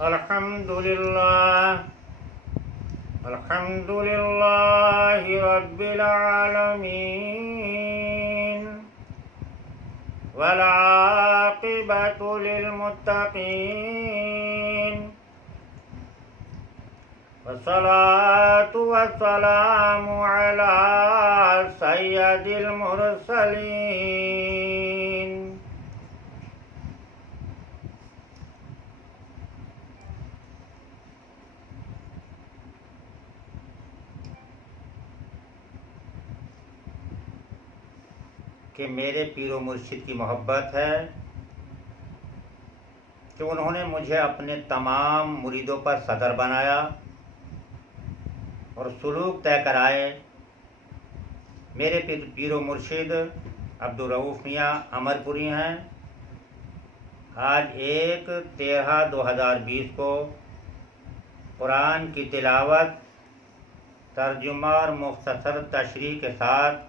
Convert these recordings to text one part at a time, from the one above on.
अल्हम्दुलिल्लाहि रब्बिल आलमीन वल आक़िबतु लिल मुत्तक़ीन वस्सलातु वस्सलामु अला सय्यदिल मुरसलीन। कि मेरे पीरो मुर्शिद की मोहब्बत है कि उन्होंने मुझे अपने तमाम मुरीदों पर सदर बनाया और सुलूक तय कराए। मेरे पीरो मुर्शिद अब्दुल रऊफ़ मियाँ अमरपुरी हैं। आज 1/13/2020 को कुरान की तिलावत, तर्जुमा और मुख्तसर तशरीह के साथ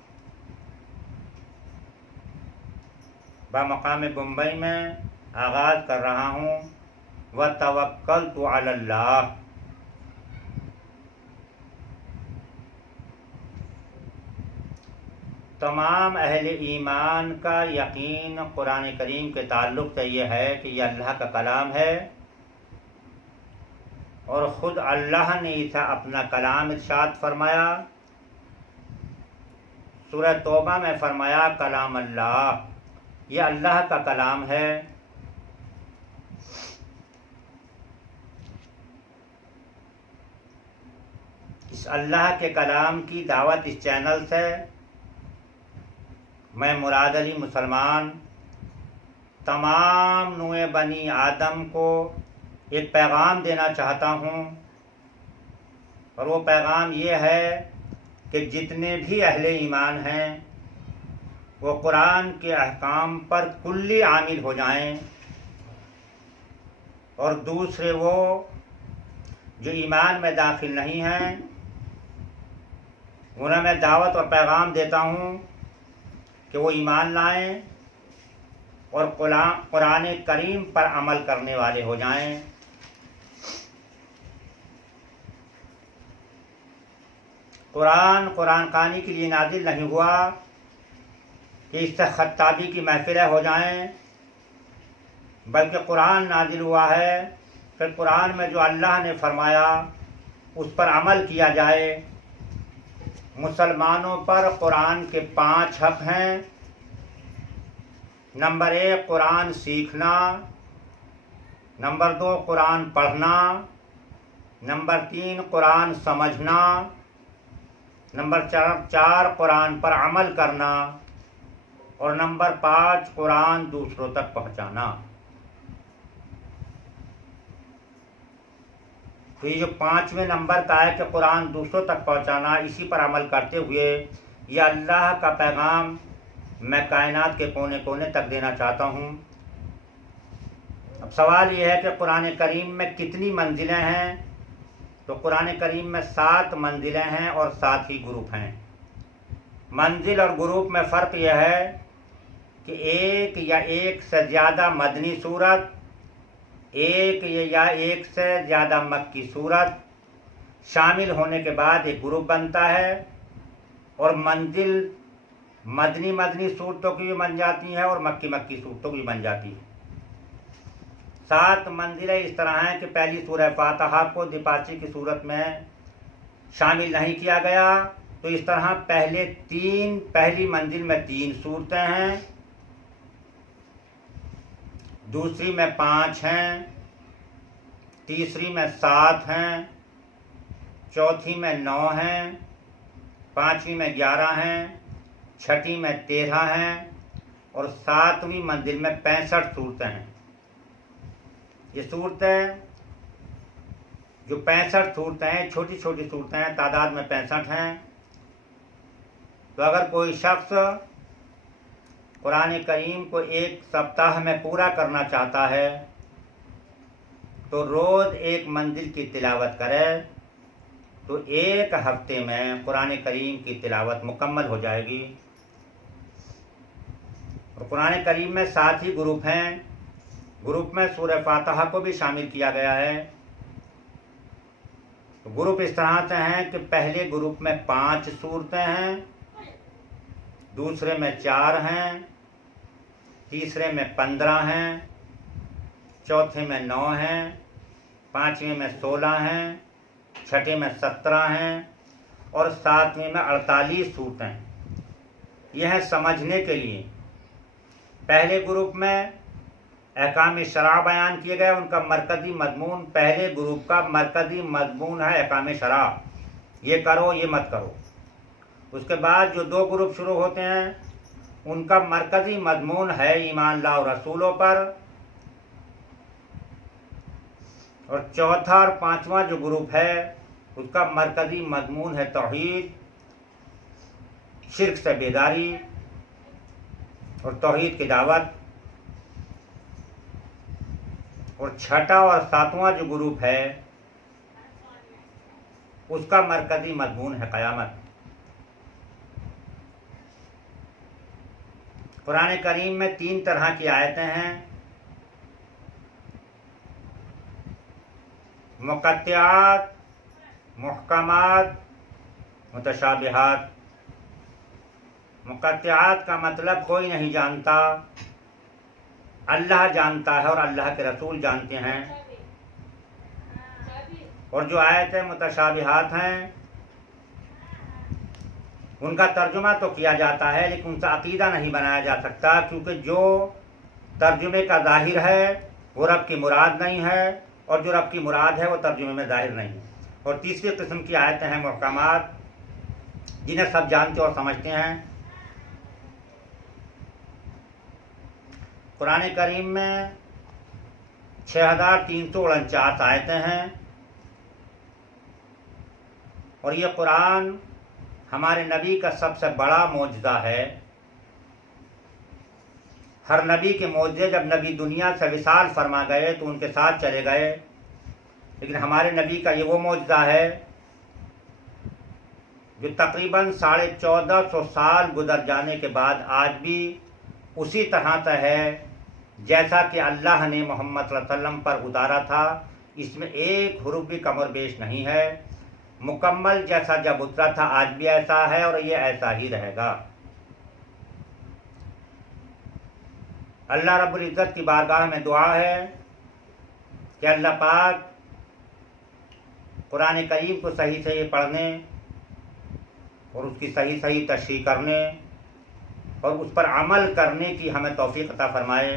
बमकाम मुंबई में आगाज़ कर रहा हूँ। व तवक्कलतु अलल्लाह। तमाम अहले ईमान का यकीन कुरान करीम के ताल्लुक़ से यह है कि यह अल्लाह का कलाम है और ख़ुद अल्लाह ने इसे अपना कलाम इरशाद फरमाया। सूरह तौबा में फरमाया कलाम अल्लाह, यह अल्लाह का कलाम है। इस अल्लाह के कलाम की दावत इस चैनल से मैं मुराद अली मुसलमान तमाम नूए बनी आदम को एक पैगाम देना चाहता हूँ और वो पैगाम ये है कि जितने भी अहले ईमान हैं वो कुरान के अहकाम पर कुल्ली आमिल हो जाएं और दूसरे वो जो ईमान में दाखिल नहीं हैं उन्हें मैं दावत और पैगाम देता हूँ कि वो ईमान लाएं और कुरान करीम पर अमल करने वाले हो जाएं। कुरान खानी के लिए नाजिल नहीं हुआ कि इससे खत्ताबी की महफिलें हो जाएं, बल्कि कुरान नाजिल हुआ है फिर कुरान में जो अल्लाह ने फरमाया उस पर अमल किया जाए। मुसलमानों पर कुरान के 5 हक़ हैं। नंबर 1 कुरान सीखना, नंबर 2 कुरान पढ़ना, नंबर 3 कुरान समझना, नंबर 4 कुरान पर अमल करना और नंबर 5 कुरान दूसरों तक पहुंचाना। तो ये जो 5वें नंबर का है कि कुरान दूसरों तक पहुंचाना, इसी पर अमल करते हुए यह अल्लाह का पैगाम मैं कायनात के कोने कोने तक देना चाहता हूँ। अब सवाल यह है कि कुरान करीम में कितनी मंजिलें हैं। तो कुरान करीम में 7 मंजिलें हैं और 7 ही ग्रुप हैं। मंजिल और ग्रुप में फ़र्क यह है कि एक या एक से ज़्यादा मदनी सूरत, एक या एक से ज़्यादा मक्की सूरत शामिल होने के बाद एक ग्रुप बनता है और मंजिल मदनी सूरतों की भी बन जाती है और मक्की सूरतों की भी बन जाती है। 7 मंजिलें इस तरह हैं कि पहली सूरह फातिहा को दिपाची की सूरत में शामिल नहीं किया गया। तो इस तरह पहली मंजिल में 3 सूरतें हैं, दूसरी में 5 हैं, तीसरी में 7 हैं, चौथी में 9 हैं, 5वीं में 11 हैं, छठी में 13 हैं और 7वीं मंजिल में 65 सूरतें हैं। ये सूरतें जो 65 सूरतें हैं, छोटी छोटी सूरतें हैं, तादाद में 65 हैं। तो अगर कोई शख्स कुरान करीम को एक सप्ताह में पूरा करना चाहता है तो रोज़ एक मंजिल की तिलावत करे तो 1 हफ्ते में कुरान करीम की तिलावत मुकम्मल हो जाएगी। और कुरान करीम में 7 ही ग्रुप हैं। ग्रुप में सूरह फातिहा को भी शामिल किया गया है। तो ग्रुप इस तरह से हैं कि पहले ग्रुप में 5 सूरतें हैं, दूसरे में 4 हैं, तीसरे में 15 हैं, चौथे में 9 हैं, पांचवें में 16 हैं, छठे में 17 हैं और सातवें में 48 सूरतें हैं। यह है समझने के लिए। पहले ग्रुप में अहकाम शरा बयान किए गए, उनका मरकज़ी मजमून, पहले ग्रुप का मरकज़ी मजमून है अहकाम शरा, ये करो ये मत करो। उसके बाद जो 2 ग्रुप शुरू होते हैं उनका मरकज़ी मजमून है ईमान लाओ रसूलों पर, और चौथा और 5वां जो ग्रुप है उसका मरकज़ी मजमून है तौहीद, शिर्क से बेदारी और तौहीद की दावत। और छठा और 7वां जो ग्रुप है उसका मरकज़ी मजमून है क़यामत। कुरान करीम में 3 तरह की आयतें हैं, मुक़त्तिआत, मुहकमात, मुतशाबिहात। मुक़त्तिआत का मतलब कोई नहीं जानता, अल्लाह जानता है और अल्लाह के रसूल जानते हैं। और जो आयतें मुतशाबिहात हैं उनका तर्जुमा तो किया जाता है लेकिन उनका अकीदा नहीं बनाया जा सकता, क्योंकि जो तर्जुमे का ज़ाहिर है वो रब की मुराद नहीं है और जो रब की मुराद है वो तर्जुमे में ज़ाहिर नहीं है। और तीसरी किस्म की आयतें हैं मुहकमात, जिन्हें सब जानते और समझते हैं। कुरान करीम में 6349 आयतें हैं और ये कुरान हमारे नबी का सबसे बड़ा मौजज़ा है। हर नबी के मौजज़े जब नबी दुनिया से विसाल फरमा गए तो उनके साथ चले गए, लेकिन हमारे नबी का ये वो मौजज़ा है जो तकरीबन 1450 साल गुजर जाने के बाद आज भी उसी तरह से है जैसा कि अल्लाह ने मोहम्मद सल्लल्लाहु अलैहि वसल्लम पर उतारा था। इसमें एक हुर्फ भी कम और बेश नहीं है। मुकम्मल जैसा जब उतरा था आज भी ऐसा है और ये ऐसा ही रहेगा। अल्लाह रब्बुल इज़्ज़त की बारगाह में दुआ है कि अल्लाह पाक कुरान करीम को सही सही पढ़ने और उसकी सही सही तशरीह करने और उस पर अमल करने की हमें तौफीक अता फरमाए।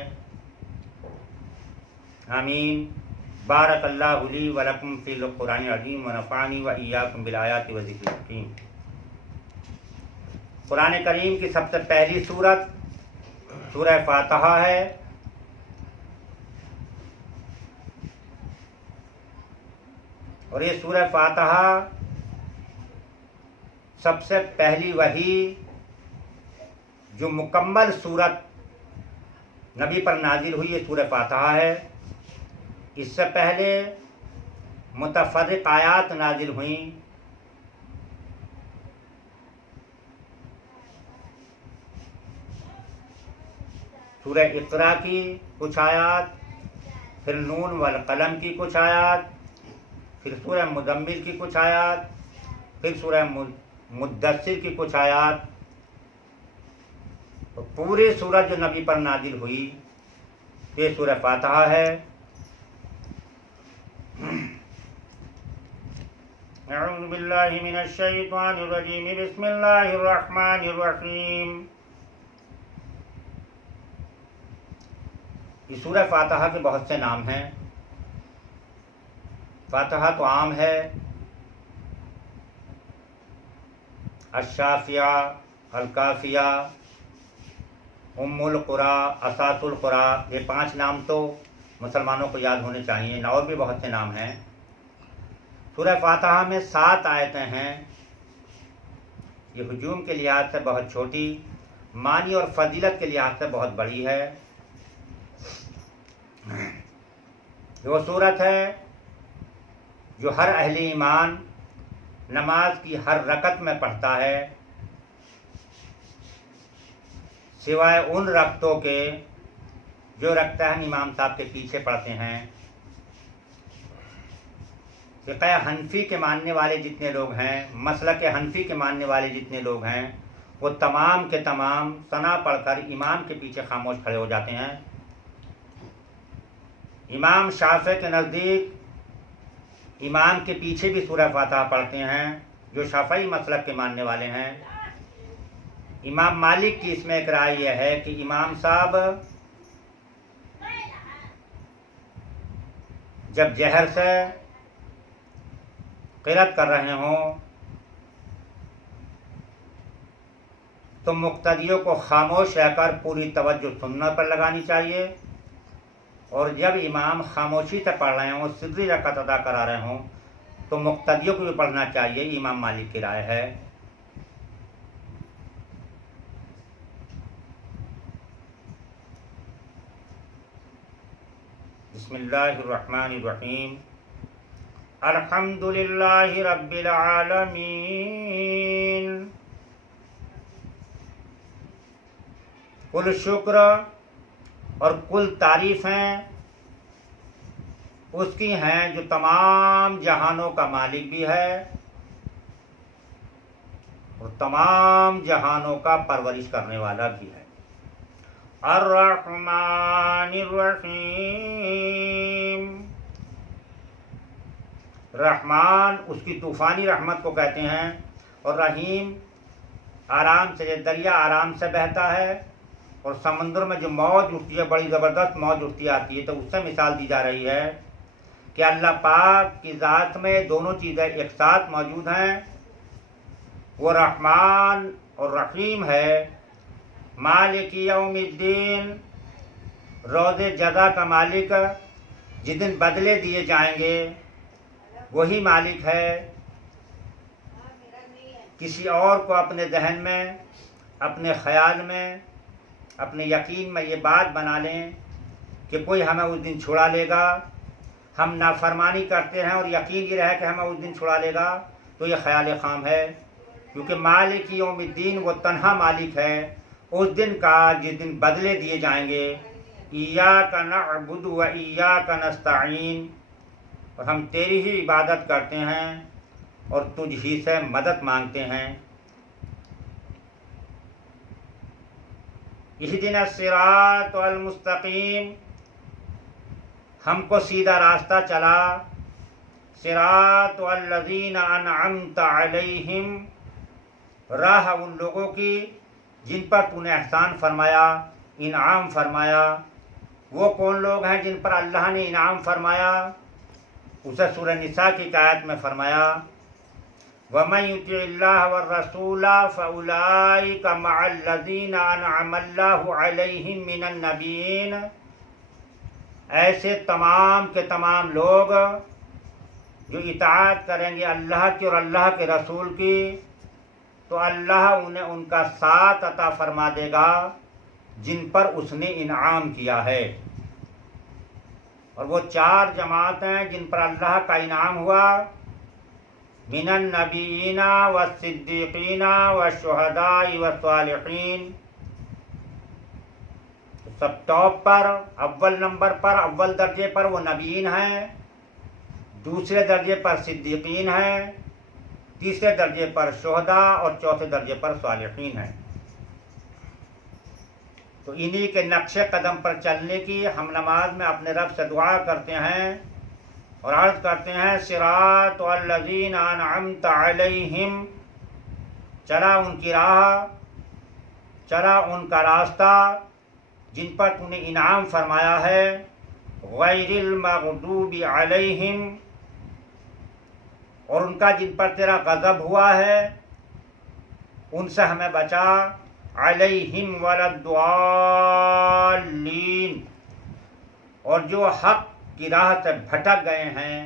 आमीन। बारकल्लाहु ली व लकुम फ़िल क़ुरानिल अज़ीम व नफ़अनी व इय्याकुम बिल आयाति व ज़िक्रिल हकीम। कुरान करीम की सबसे पहली सूरत सूरह फातिहा है। और ये सूरह फातिहा सबसे पहली वही जो मुकम्मल सूरत नबी पर नाजिल हुई, ये सूरह फातिहा है। इससे पहले मुतफ़र्रिक़ आयात नाजिल हुई। सूरह इक़रा की कुछ आयात, फिर नून वल क़लम की कुछ आयात, फिर सूरह मुज़म्मिल की कुछ आयात, फिर सूरह मुद्दस्सिर की कुछ आयात। तो पूरी सूरत जो नबी पर नाजिल हुई ये सूरह फातिहा है। अऊज़ु बिल्लाहि मिनश शैतानिर रजीम, बिस्मिल्लाहिर रहमानिर रहीम। इस सूरह फातिहा के बहुत से नाम हैं। फातिहा तो आम है, अश-शाफ़िया, अल-काफ़िया, उम्मुल क़ुरा, असासुल क़ुरा, ये 5 नाम तो मुसलमानों को याद होने चाहिए। और भी बहुत से नाम हैं। सूरह फातिहा में 7 आयतें हैं। ये हुजूम के लिहाज से बहुत छोटी, मानी और फजीलत के लिहाज से बहुत बड़ी है। वो सूरत है जो हर अहले ईमान नमाज की हर रकत में पढ़ता है, सिवाय उन रकतों के जो रखता है हम इमाम साहब के पीछे पढ़ते हैं। फ़िक़्ह हनफी के मानने वाले जितने लोग हैं, मसलक हनफी के मानने वाले जितने लोग हैं, वो तमाम के तमाम सना पढ़कर इमाम के पीछे खामोश खड़े हो जाते हैं। इमाम शाफ़ी के नज़दीक इमाम के पीछे भी सूरह फातिहा पढ़ते हैं, जो शाफ़ी मसलक के मानने वाले हैं। इमाम मालिक की इसमें एक राय यह है कि इमाम साहब जब जहर से क़िरात कर रहे हों तो मुक्तदियों को खामोश रहकर पूरी तवज्जो सुन्नत पर लगानी चाहिए, और जब इमाम खामोशी से पढ़ रहे हों, सिर्री रकात अदा करा रहे हों, तो मुक्तदियों को भी पढ़ना चाहिए। इमाम मालिक की राय है। बिस्मिल्लाहिर्रहमानिर्रहीम। अल्हम्दुलिल्लाहि रब्बिल आलमीन। कुल शुक्र और कुल तारीफ़ें उसकी हैं जो तमाम जहानों का मालिक भी है और तमाम जहानों का परवरिश करने वाला भी है। अर्रहमानिर्रहीम। रहमान उसकी तूफ़ानी रहमत को कहते हैं, और रहीम आराम से, दरिया आराम से बहता है और समुद्र में जो मौज उठती है, बड़ी ज़बरदस्त मौज उठती आती है, तो उससे मिसाल दी जा रही है कि अल्लाह पाक की ज़ात में दोनों चीज़ें एक साथ मौजूद हैं। वो रहमान और रहीम है। मालिक यौमिद्दीन, रोज़े जज़ा का मालिक, जिस दिन बदले दिए जाएंगे वही मालिक है। किसी और को अपने जहन में, अपने ख्याल में, अपने यकीन में ये बात बना लें कि कोई हमें उस दिन छुड़ा लेगा, हम नाफरमानी करते हैं और यकीन ये रहे कि हमें उस दिन छुड़ा लेगा, तो ये ख्याल खाम है। क्योंकि मालिक यौमिद्दीन वो तन्हा मालिक है उस दिन का जिस दिन बदले दिए जाएंगे। इय्याका नअबुदु व इय्याका नस्तईन, और हम तेरी ही इबादत करते हैं और तुझ ही से मदद मांगते हैं। इहदिना सिरातल मुस्तकीम, हमको सीधा रास्ता चला। सिरातल लज़ीना अनअमता अलैहिम, राह उन लोगों की जिन पर तूने एहसान फरमाया, इनाम फरमाया। वो कौन लोग हैं जिन पर अल्लाह ने इनाम फरमाया? उसे सूरह निसा की आयत में फरमाया, वमन युतिइल्लाह व रसूला फउलाइका मअल्लज़ीना अनअमल्लाहु अलैहिम मिनन नबिय्यीन। ऐसे तमाम के तमाम लोग जो इताअत करेंगे अल्लाह की और अल्लाह के रसूल की, तो अल्लाह उन्हें उनका साथ अता फरमा देगा जिन पर उसने इनाम किया है। और वो चार जमातें जिन पर अल्लाह का इनाम हुआ, मिनन नबीना व सिद्दीकीना व शुहदाई व सालिहीन। सब टॉप पर, अव्वल नंबर पर, अव्वल दर्जे पर वो नबीन हैं, दूसरे दर्जे पर सिद्दीकीन हैं, तीसरे दर्जे पर शुहदा और चौथे दर्जे पर सालिहीन हैं। तो इन्हीं के नक्शे कदम पर चलने की हम नमाज में अपने रब से दुआ करते हैं और अर्ज़ करते हैं, सिरातल लज़ीना अनअमता अलैहिम, चला उनकी राह, चला उनका रास्ता जिन पर तूने इनाम फरमाया है। गैरिल मग़दूबि अलैहिम, और उनका जिन पर तेरा गज़ब हुआ है उनसे हमें बचा। अलैहिम वलद्दालीन, और जो हक़ की राह से भटक गए हैं,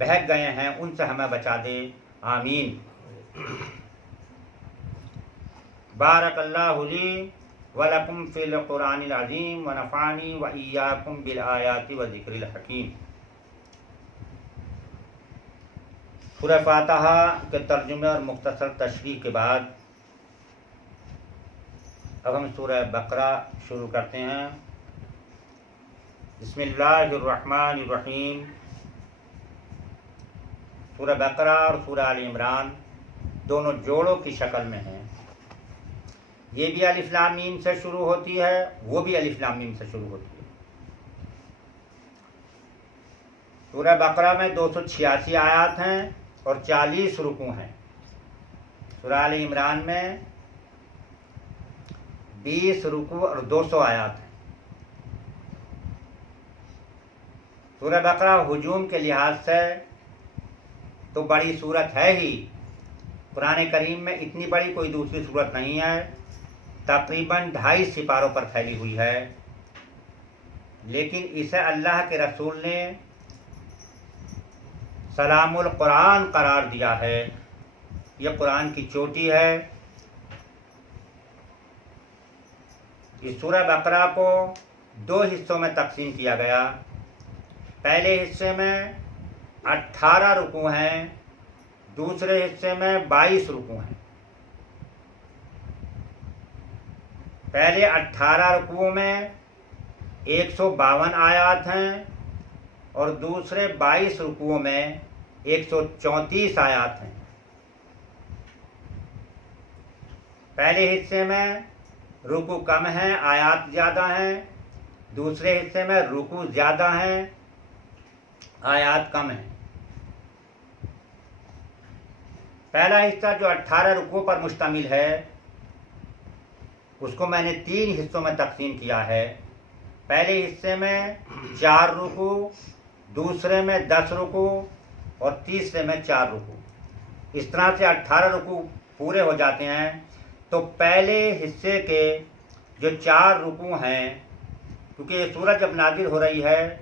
बहक गए हैं, उनसे हमें बचा दे। आमीन। बारकल्लाहु ली व लकुम फिल कुरानिल अज़ीम व नफ़अनी व इय्याकुम बिल आयाति व ज़िक्रिल हकीम। सूरह फातिहा के तर्जुमे और मुख्तसर तशरीह के बाद अब हम सूरह बकरा शुरू करते हैं। बिस्मिल्लाहिर्रहमानिर्रहीम। सूरह बकरा और सूरह आल इमरान दोनों जोड़ों की शक्ल में हैं। ये भी अलिफ लाम मीम से शुरू होती है, वो भी अलिफ लाम मीम से शुरू होती है। सूरह बकरा में 286 आयत हैं और 40 रुकू हैं। सूरह आल इमरान में 20 रुकू और 200 आयत हैं। सूरह बकरा हुजूम के लिहाज से तो बड़ी सूरत है ही। कुरान करीम में इतनी बड़ी कोई दूसरी सूरत नहीं है। तकरीबन 2.5 सिपारों पर फैली हुई है, लेकिन इसे अल्लाह के रसूल ने सलामुल कुरान करार दिया है। यह कुरान की चोटी है। इस सूरह बकरा को 2 हिस्सों में तकसीम किया गया। पहले हिस्से में 18 रुकू हैं, दूसरे हिस्से में 22 रुकू हैं। पहले 18 रुकुओं में 152 आयत हैं और दूसरे 22 रुकुओं में 134 आयत हैं। पहले हिस्से में रुकू कम हैं, आयत ज़्यादा हैं। दूसरे हिस्से में रुकू ज़्यादा हैं, आयत कम हैं। पहला हिस्सा जो 18 रुकू पर मुश्तमिल है, उसको मैंने 3 हिस्सों में तकसीम किया है। पहले हिस्से में 4 रुकू, दूसरे में 10 रुकू और तीसरे में 4 रुकू। इस तरह से 18 रुकू पूरे हो जाते हैं। तो पहले हिस्से के जो 4 रुकू हैं, क्योंकि ये सूरत जब नाज़िल हो रही है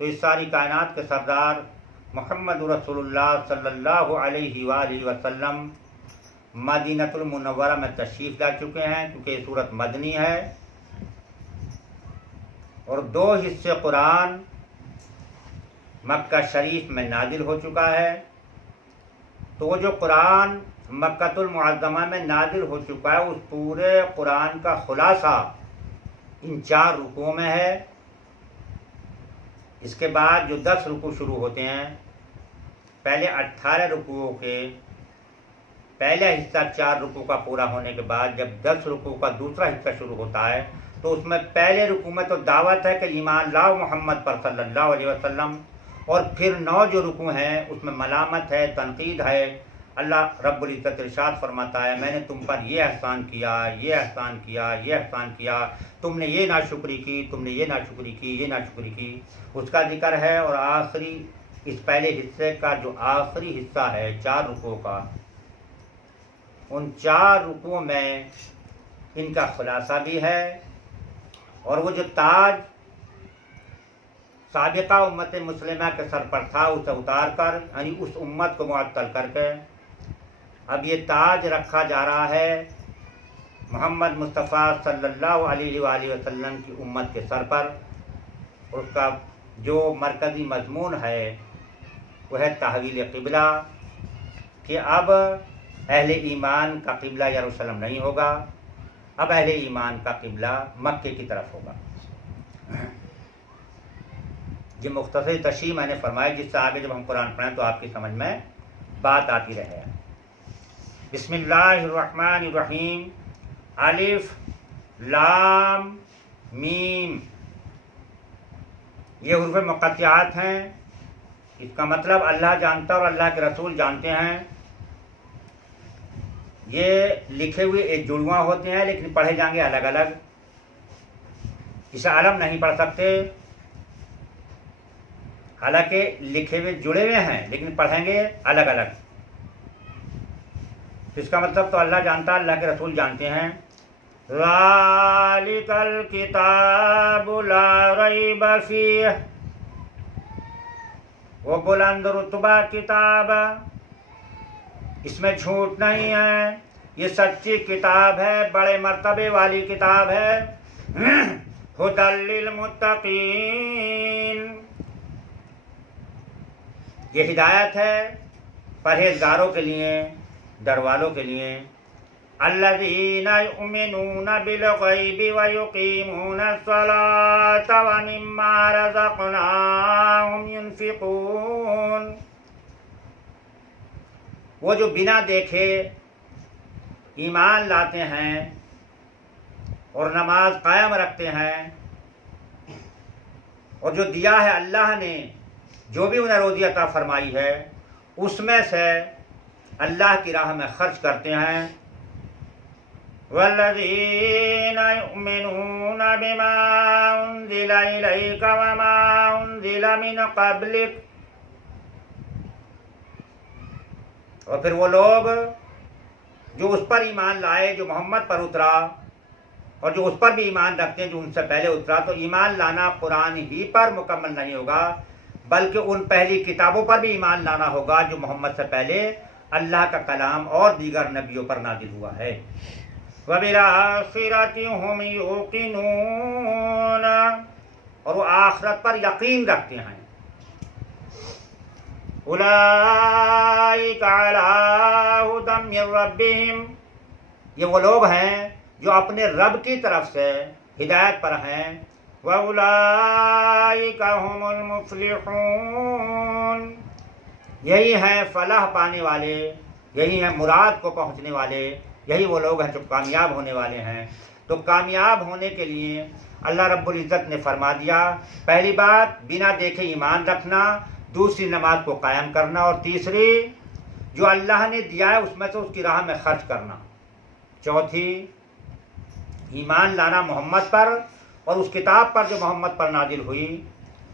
तो इस सारी कायनात के सरदार मोहम्मद रसूलुल्लाह सल्लल्लाहु अलैहि वसल्लम मदीनतुल मुनव्वरा में तशरीफ़ ला चुके हैं, क्योंकि ये सूरत मदनी है। और 2 हिस्से कुरान मक्का शरीफ में नाजिल हो चुका है। तो जो कुरान मक्कातुल मुअज़्ज़मा में नाजिल हो चुका है, उस पूरे कुरान का खुलासा इन 4 रुकुओं में है। इसके बाद जो 10 रुकू शुरू होते हैं, पहले 18 रुकुओं के पहला हिस्सा 4 रुकू का पूरा होने के बाद जब 10 रुकू का दूसरा हिस्सा शुरू होता है, तो उसमें पहले रुकू में तो दावत है कि ईमान लाओ मोहम्मद पर सल्लल्लाहु अलैहि वसल्लम, और फिर 9 जो रुकू हैं उसमें मलामत है, तनकीद है। अल्लाह रब्बुल इज़्ज़त इरशाद फरमाता है, मैंने तुम पर ये एहसान किया, ये एहसान किया, ये एहसान किया, तुमने ये नाशुक्री की, तुमने ये नाशुक्री की, ये नाशुक्री की। उसका जिक्र है। और आखिरी इस पहले हिस्से का जो आखिरी हिस्सा है 4 रुकुओं का, उन 4 रुकुओं में इनका खुलासा भी है। और वो जो ताज साबिका उम्मत मुस्लिमा के सर पर था, उसे उतार कर, यानी उस उम्मत को मुअत्तल करके अब ये ताज रखा जा रहा है मोहम्मद मुस्तफ़ा सल्लल्लाहु अलैहि वसल्लम की उम्मत के सर पर। उसका जो मरकज़ी मज़मून है वह है तहवील क़िबला, कि अब अहले ईमान का क़िबला यरूशलेम नहीं होगा, अब अहले ईमान का क़िबला मक्के की तरफ होगा। ये मुख्तसर तशरीह मैंने फरमाई, जिससे आगे जब हम कुरान पढ़ें तो आपकी समझ में बात आती रहे। बिस्मिल्लाहिर्रहमानिर्रहीम। अलिफ लाम मीम, ये हुरूफ़ मुक़त्तिआत हैं। इसका मतलब अल्लाह जानता और अल्लाह के रसूल जानते हैं। ये लिखे हुए एक जुड़वां होते हैं, लेकिन पढ़े जाएंगे अलग अलग। इसे आलम नहीं पढ़ सकते, हालांकि लिखे हुए जुड़े हुए हैं, लेकिन पढ़ेंगे अलग अलग। इसका मतलब तो अल्लाह जानता, अल्लाह के रसूल जानते हैं। ज़ालिकल किताबु ला रैब फीह, वो बुलंद रुतबा किताब, इसमें झूठ नहीं है, ये सच्ची किताब है, बड़े मर्तबे वाली किताब है। हुदल लिल मुत्तकीन, ये हिदायत है परहेजगारों के लिए, डर वालों के लिए। अल्लज़ीना युमिनूना बिल गैबि व युकीमूना अस्सलात व मिम्मा रज़क़नाहुम युनफ़िक़ून। वो जो बिना देखे ईमान लाते हैं और नमाज कायम रखते हैं, और जो दिया है अल्लाह ने, जो भी उन्हें रोज़ी अता फरमाई है, उसमें से अल्लाह की राह में खर्च करते हैं। वल्लज़ीना युमिनूना बिमा उन्ज़िला इलैका व मा उन्ज़िला मिन क़ब्लिक। और फिर वो लोग जो उस पर ईमान लाए जो मोहम्मद पर उतरा, और जो उस पर भी ईमान रखते हैं जो उनसे पहले उतरा, तो ईमान लाना कुरान ही पर मुकम्मल नहीं होगा, बल्कि उन पहली किताबों पर भी ईमान लाना होगा जो मोहम्मद से पहले अल्लाह का कलाम और दीगर नबियों पर नाजिल हुआ है। वबिल आखिरति हुम यूकिनून, और वो आखिरत पर यकीन रखते हैं। उलाइका अला हुदम मिन रब्बिहिम, ये वो लोग हैं जो अपने रब की तरफ से हिदायत पर हैं। व उलाइका हुमुल मुफ्लिहून, यही हैं फलाह पाने वाले, यही हैं मुराद को पहुंचने वाले, यही वो लोग हैं जो कामयाब होने वाले हैं। तो कामयाब होने के लिए अल्लाह रब्बुल इज़्ज़त ने फरमा दिया, पहली बात बिना देखे ईमान रखना, दूसरी नमाज को कायम करना, और तीसरी जो अल्लाह ने दिया है उसमें से उसकी राह में खर्च करना, चौथी ईमान लाना मोहम्मद पर और उस किताब पर जो मोहम्मद पर नाजिल हुई,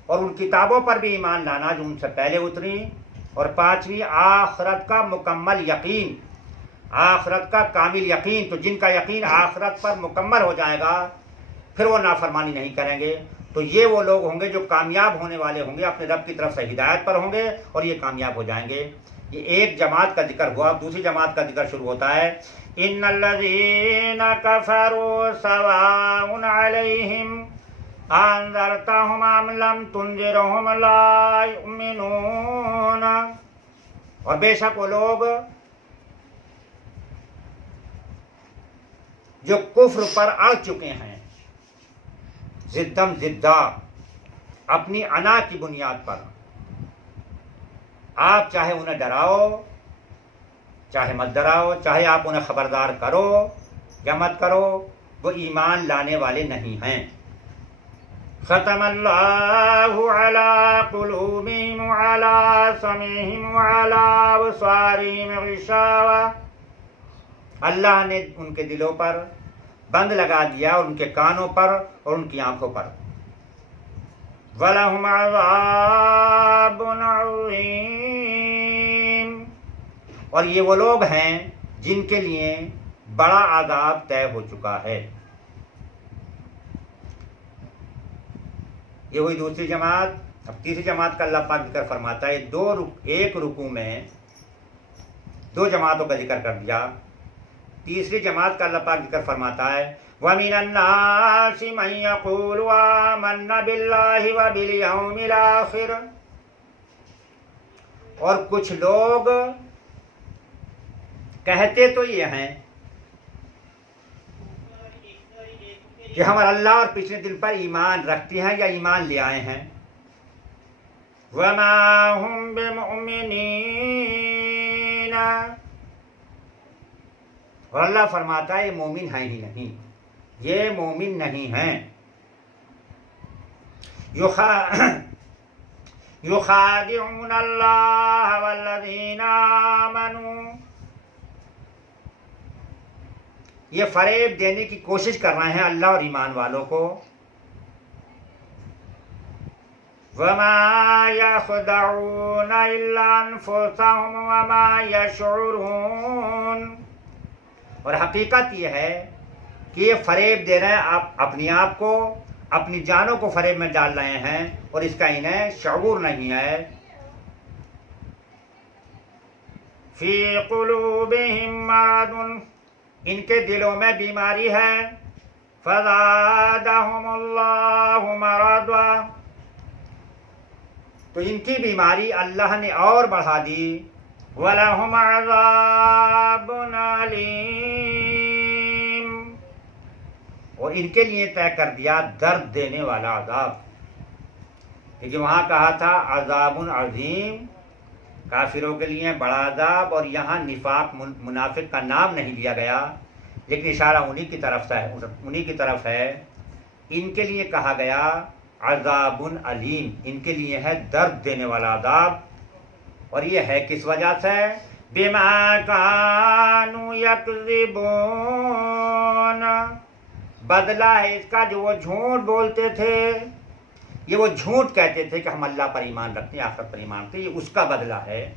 और उन किताबों पर भी ईमान लाना जो उनसे पहले उतरी, और पांचवी आखिरत का मुकम्मल यकीन, आखिरत का कामिल यकीन। तो जिनका यकीन आखिरत पर मुकम्मल हो जाएगा फिर वो नाफरमानी नहीं करेंगे। तो ये वो लोग होंगे जो कामयाब होने वाले होंगे, अपने रब की तरफ से हिदायत पर होंगे और ये कामयाब हो जाएंगे। ये एक जमात का जिक्र हुआ। दूसरी जमात का जिक्र शुरू होता है, इन्नल्लज़ीना कफ़रू सवाउन अलैहिम अनज़रतहुम अम लम तुनज़िरहुम ला युमिनून। और बेशक वो लोग जो कुफ्र पर अड़ चुके हैं, जिद्दम जिद्दा, अपनी अना की बुनियाद पर, आप चाहे उन्हें डराओ चाहे मत डराओ, चाहे आप उन्हें खबरदार करो या मत करो, वो ईमान लाने वाले नहीं हैं। ख़तमल्लाहु अला क़ुलूबिहिम व अला समीहिम व अला अबसारिहिम ग़िशावा, अल्लाह ने उनके दिलों पर बंद लगा दिया, उनके कानों पर और उनकी आंखों पर। वलहुम अज़ाबुन अज़ीम, और ये वो लोग हैं जिनके लिए बड़ा आज़ाब तय हो चुका है। ये हुई दूसरी जमात। अब तीसरी जमात का अल्लाह पाक जिक्र फरमाता है। एक रुकू में दो जमातों का जिक्र कर दिया। तीसरी जमात का अल्लाह पाक जिक्र फरमाता है, वमिनन नासि मन यक़ूलु आमन्ना बिल्लाहि व बिल यौमिल आखिर, और कुछ लोग कहते तो ये हैं कि हम अल्लाह और पिछले दिन पर ईमान रखते हैं या ईमान ले आए हैं। वमा हुम बिमुमिनीन, और अल्लाह फरमाता है ये मोमिन है ही नहीं, ये मोमिन नहीं हैं। युखादिऊन अल्लाह वल्लज़ीना आमनू, ये फरेब देने की कोशिश कर रहे हैं अल्लाह और ईमान वालों को। वमा यख़दऊन इल्ला अनफुसहुम वमा यशऊरून, और हकीकत यह है कि ये फरेब दे रहे हैं आप अपने आप को, अपनी जानों को फरेब में डाल रहे हैं और इसका इन्हें शऊर नहीं है। फी कुलूबिहिम मरदुन, इनके दिलों में बीमारी है। फज़ादहुमुल्लाहु मरदा, तो इनकी बीमारी अल्लाह ने और बढ़ा दी। वलहुम अज़ाबुन अलीम, और इनके लिए तय कर दिया दर्द देने वाला अजाब, क्योंकि वहाँ कहा था अजाबुन अजीम, काफिरों के लिए बड़ा अजाब, और यहाँ निफाक मुनाफिक का नाम नहीं लिया गया, लेकिन इशारा उन्हीं की तरफ है। इनके लिए कहा गया अजाबुन अलीम, इनके लिए है दर्द देने वाला अजाब। और ये है किस वजह से? बिमा कानू यकज़िबून, बदला है इसका जो वो झूठ बोलते थे। ये वो झूठ कहते थे कि हम अल्लाह पर ईमान रखते हैं, आखिरत पर ईमान रखते हैं, ये उसका बदला है।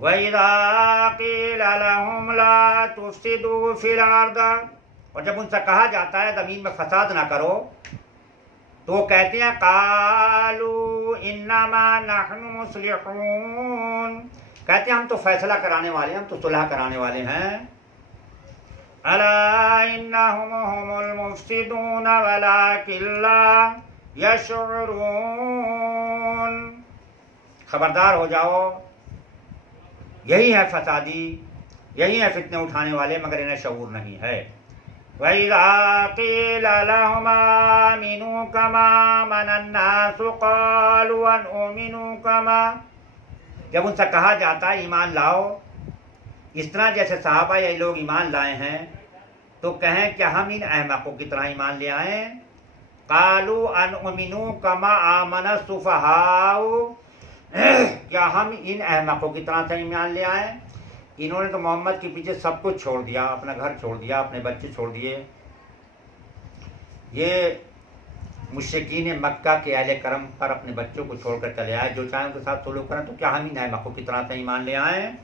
वइज़ा क़ीला लहुम ला तुफ़सिदू फ़िल अर्द, और जब उनसे कहा जाता है ज़मीन में फसाद ना करो, तो कहते हैं कालू इन्नमा नहनु मुस्लिहून, कहते हैं हम तो फैसला कराने वाले हैं, हम तो सुलह कराने वाले हैं। अला इन्नहुम हुमुल मुफ़सिदून वलाकिन ला यशउरून, खबरदार हो जाओ, यही है फसादी, यही है फितने उठाने वाले, मगर इन्हें शऊर नहीं है। वइज़ा क़ीला लहुम आमिनू कमा आमन्नासु क़ालू अनुमिनु कमा, जब उनसे कहा जाता है ईमान लाओ इस तरह जैसे सहाबा ये लोग ईमान लाए हैं, तो कहें क्या हम इन अहमकों की तरह ईमान ले आए? क़ालू अनुमिनु कमा आमन सुफ़हाउ, क्या हम इन अहमकों की तरह से ईमान ले आए? इन्होंने तो मोहम्मद के पीछे सब कुछ छोड़ दिया, अपना घर छोड़ दिया, अपने बच्चे छोड़ दिए। ये मुश्रिकीन मक्का के अहले करम पर अपने बच्चों को छोड़कर चले आए, जो चाहे उनके साथ सुलूक करें, तो क्या हम इन अहमकों की तरह से ईमान ले आए?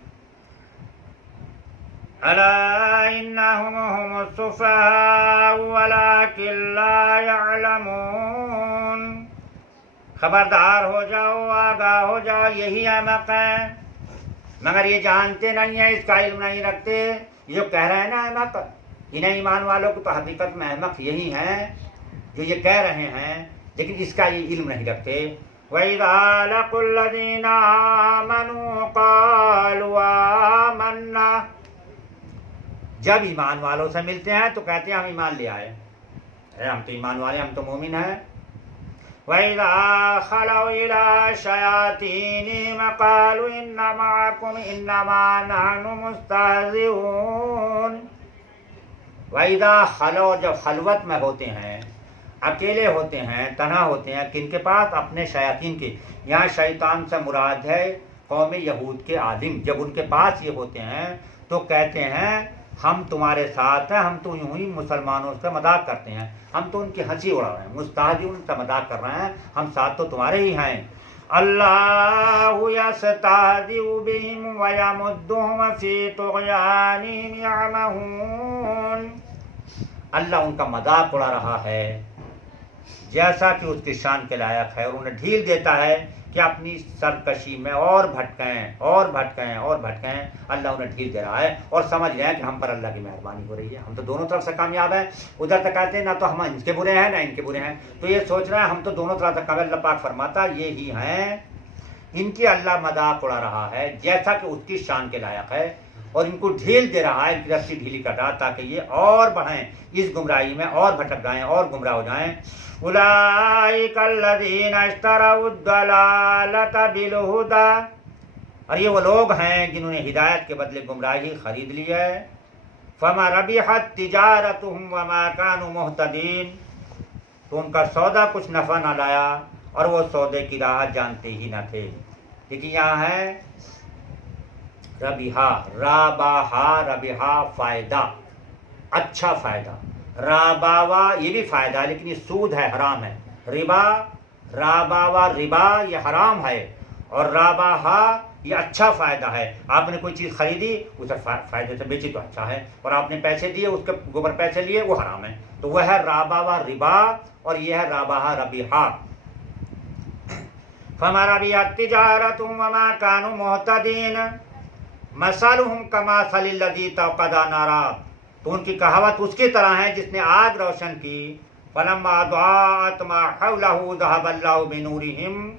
अला इन्नहुम हुमुस सुफ़हाउ वलाकिन ला यअलमून, खबरदार हो जाओ, आगाह हो जाओ, यही अहमक है, मगर ये जानते नहीं है, इसका इल्म नहीं रखते। ये जो कह रहे हैं ना अहमक, इन्हें ईमान वालों को तो हकीकत में अहमक यही हैं जो ये कह रहे हैं, लेकिन इसका ये इल्म नहीं रखते। वइज़ा लक़ुल्लज़ीना आमनू क़ालू आमन्ना, जब ईमान वालों से मिलते हैं तो कहते हैं हम ईमान ले आए, हम तो ईमान वाले, हम तो मोमिन हैं। वइज़ा खलौ इला शयातीनिहिम क़ालू इन्ना मअकुम इन्नमा नहनु मुस्तहज़िऊन, वइज़ा खलौ, जब खलवत में होते हैं, अकेले होते हैं, तन्हा होते हैं, किनके पास? अपने शयातीन के। यहाँ शैतान से मुराद है कौम यहूद के आलिम। जब उनके पास ये होते हैं तो कहते हैं हम तुम्हारे साथ हैं, हम तो यूं ही मुसलमानों से मजाक करते हैं, हम तो उनकी हंसी उड़ा रहे हैं, मुस्ताहज़िऊन उनका मजाक कर रहे हैं, हम साथ तो तुम्हारे ही हैं। अल्लाहु यस्तहज़िउ बिहिम व यमुद्दुहुम फ़ी तुग़यानिहिम यअमहून, अल्लाह उनका मजाक उड़ा रहा है जैसा कि उसकी शान के लायक है, और उन्हें ढील देता है कि अपनी सरकशी में और भटकें और भटकें और भटकें। अल्लाह उन्हें ढील दे रहा है और समझ रहे हैं कि हम पर अल्लाह की मेहरबानी हो रही है, हम तो दोनों तरफ से कामयाब हैं। उधर तक कहते हैं ना तो हम इनके बुरे हैं ना इनके बुरे हैं, तो ये सोच रहे हैं हम तो दोनों तरफ से कामयाब। अल्लाह पाक फरमाता ये ही हैं, इनकी अल्लाह मजाक उड़ा रहा है जैसा कि उसकी शान के लायक है, और इनको ढील दे रहा है, इनकी रस्सी ढीली कर रहा, ताकि ये और बढ़ें इस गुमराही में, और भटक जाएं और गुमराह हो जाएं। उलाइकल्लज़ीना इश्तरउद्दलालत बिलहुदा, और ये वो लोग हैं जिन्होंने हिदायत के बदले गुमराही खरीद ली है। फमा रबिहत तिजारतुहुम वमा कानू मुहतदीन, तो उनका सौदा कुछ नफ़ा न लाया और वो सौदे की राह जानते ही न थे। देखिए यहाँ है रबिहा, राबाहा, रबिहा फ़ायदा, अच्छा फ़ायदा, राबावा ये भी फ़ायदा है लेकिन ये सूद है, हराम है। रिबा, राबावा रिबा ये हराम है, और राबाहा ये अच्छा फ़ायदा है। आपने कोई चीज़ खरीदी, उसे फ़ायदे से बेची तो अच्छा है, और आपने पैसे दिए, उसके ऊपर पैसे लिए, वो हराम है। तो वह है राबावा रिबा, और यह है राबाहा रबिहा। फमा रबिहत तिजारतुहुम वमा कानू मुहतदीन मसलुहुम कमसलिल्लज़ी तौक़दा नारा, तो उनकी कहावत उसकी तरह है जिसने आग रोशन की। फलम्मा अज़ाअत मा हौलहु ज़हबल्लाहु बिनूरिहिम,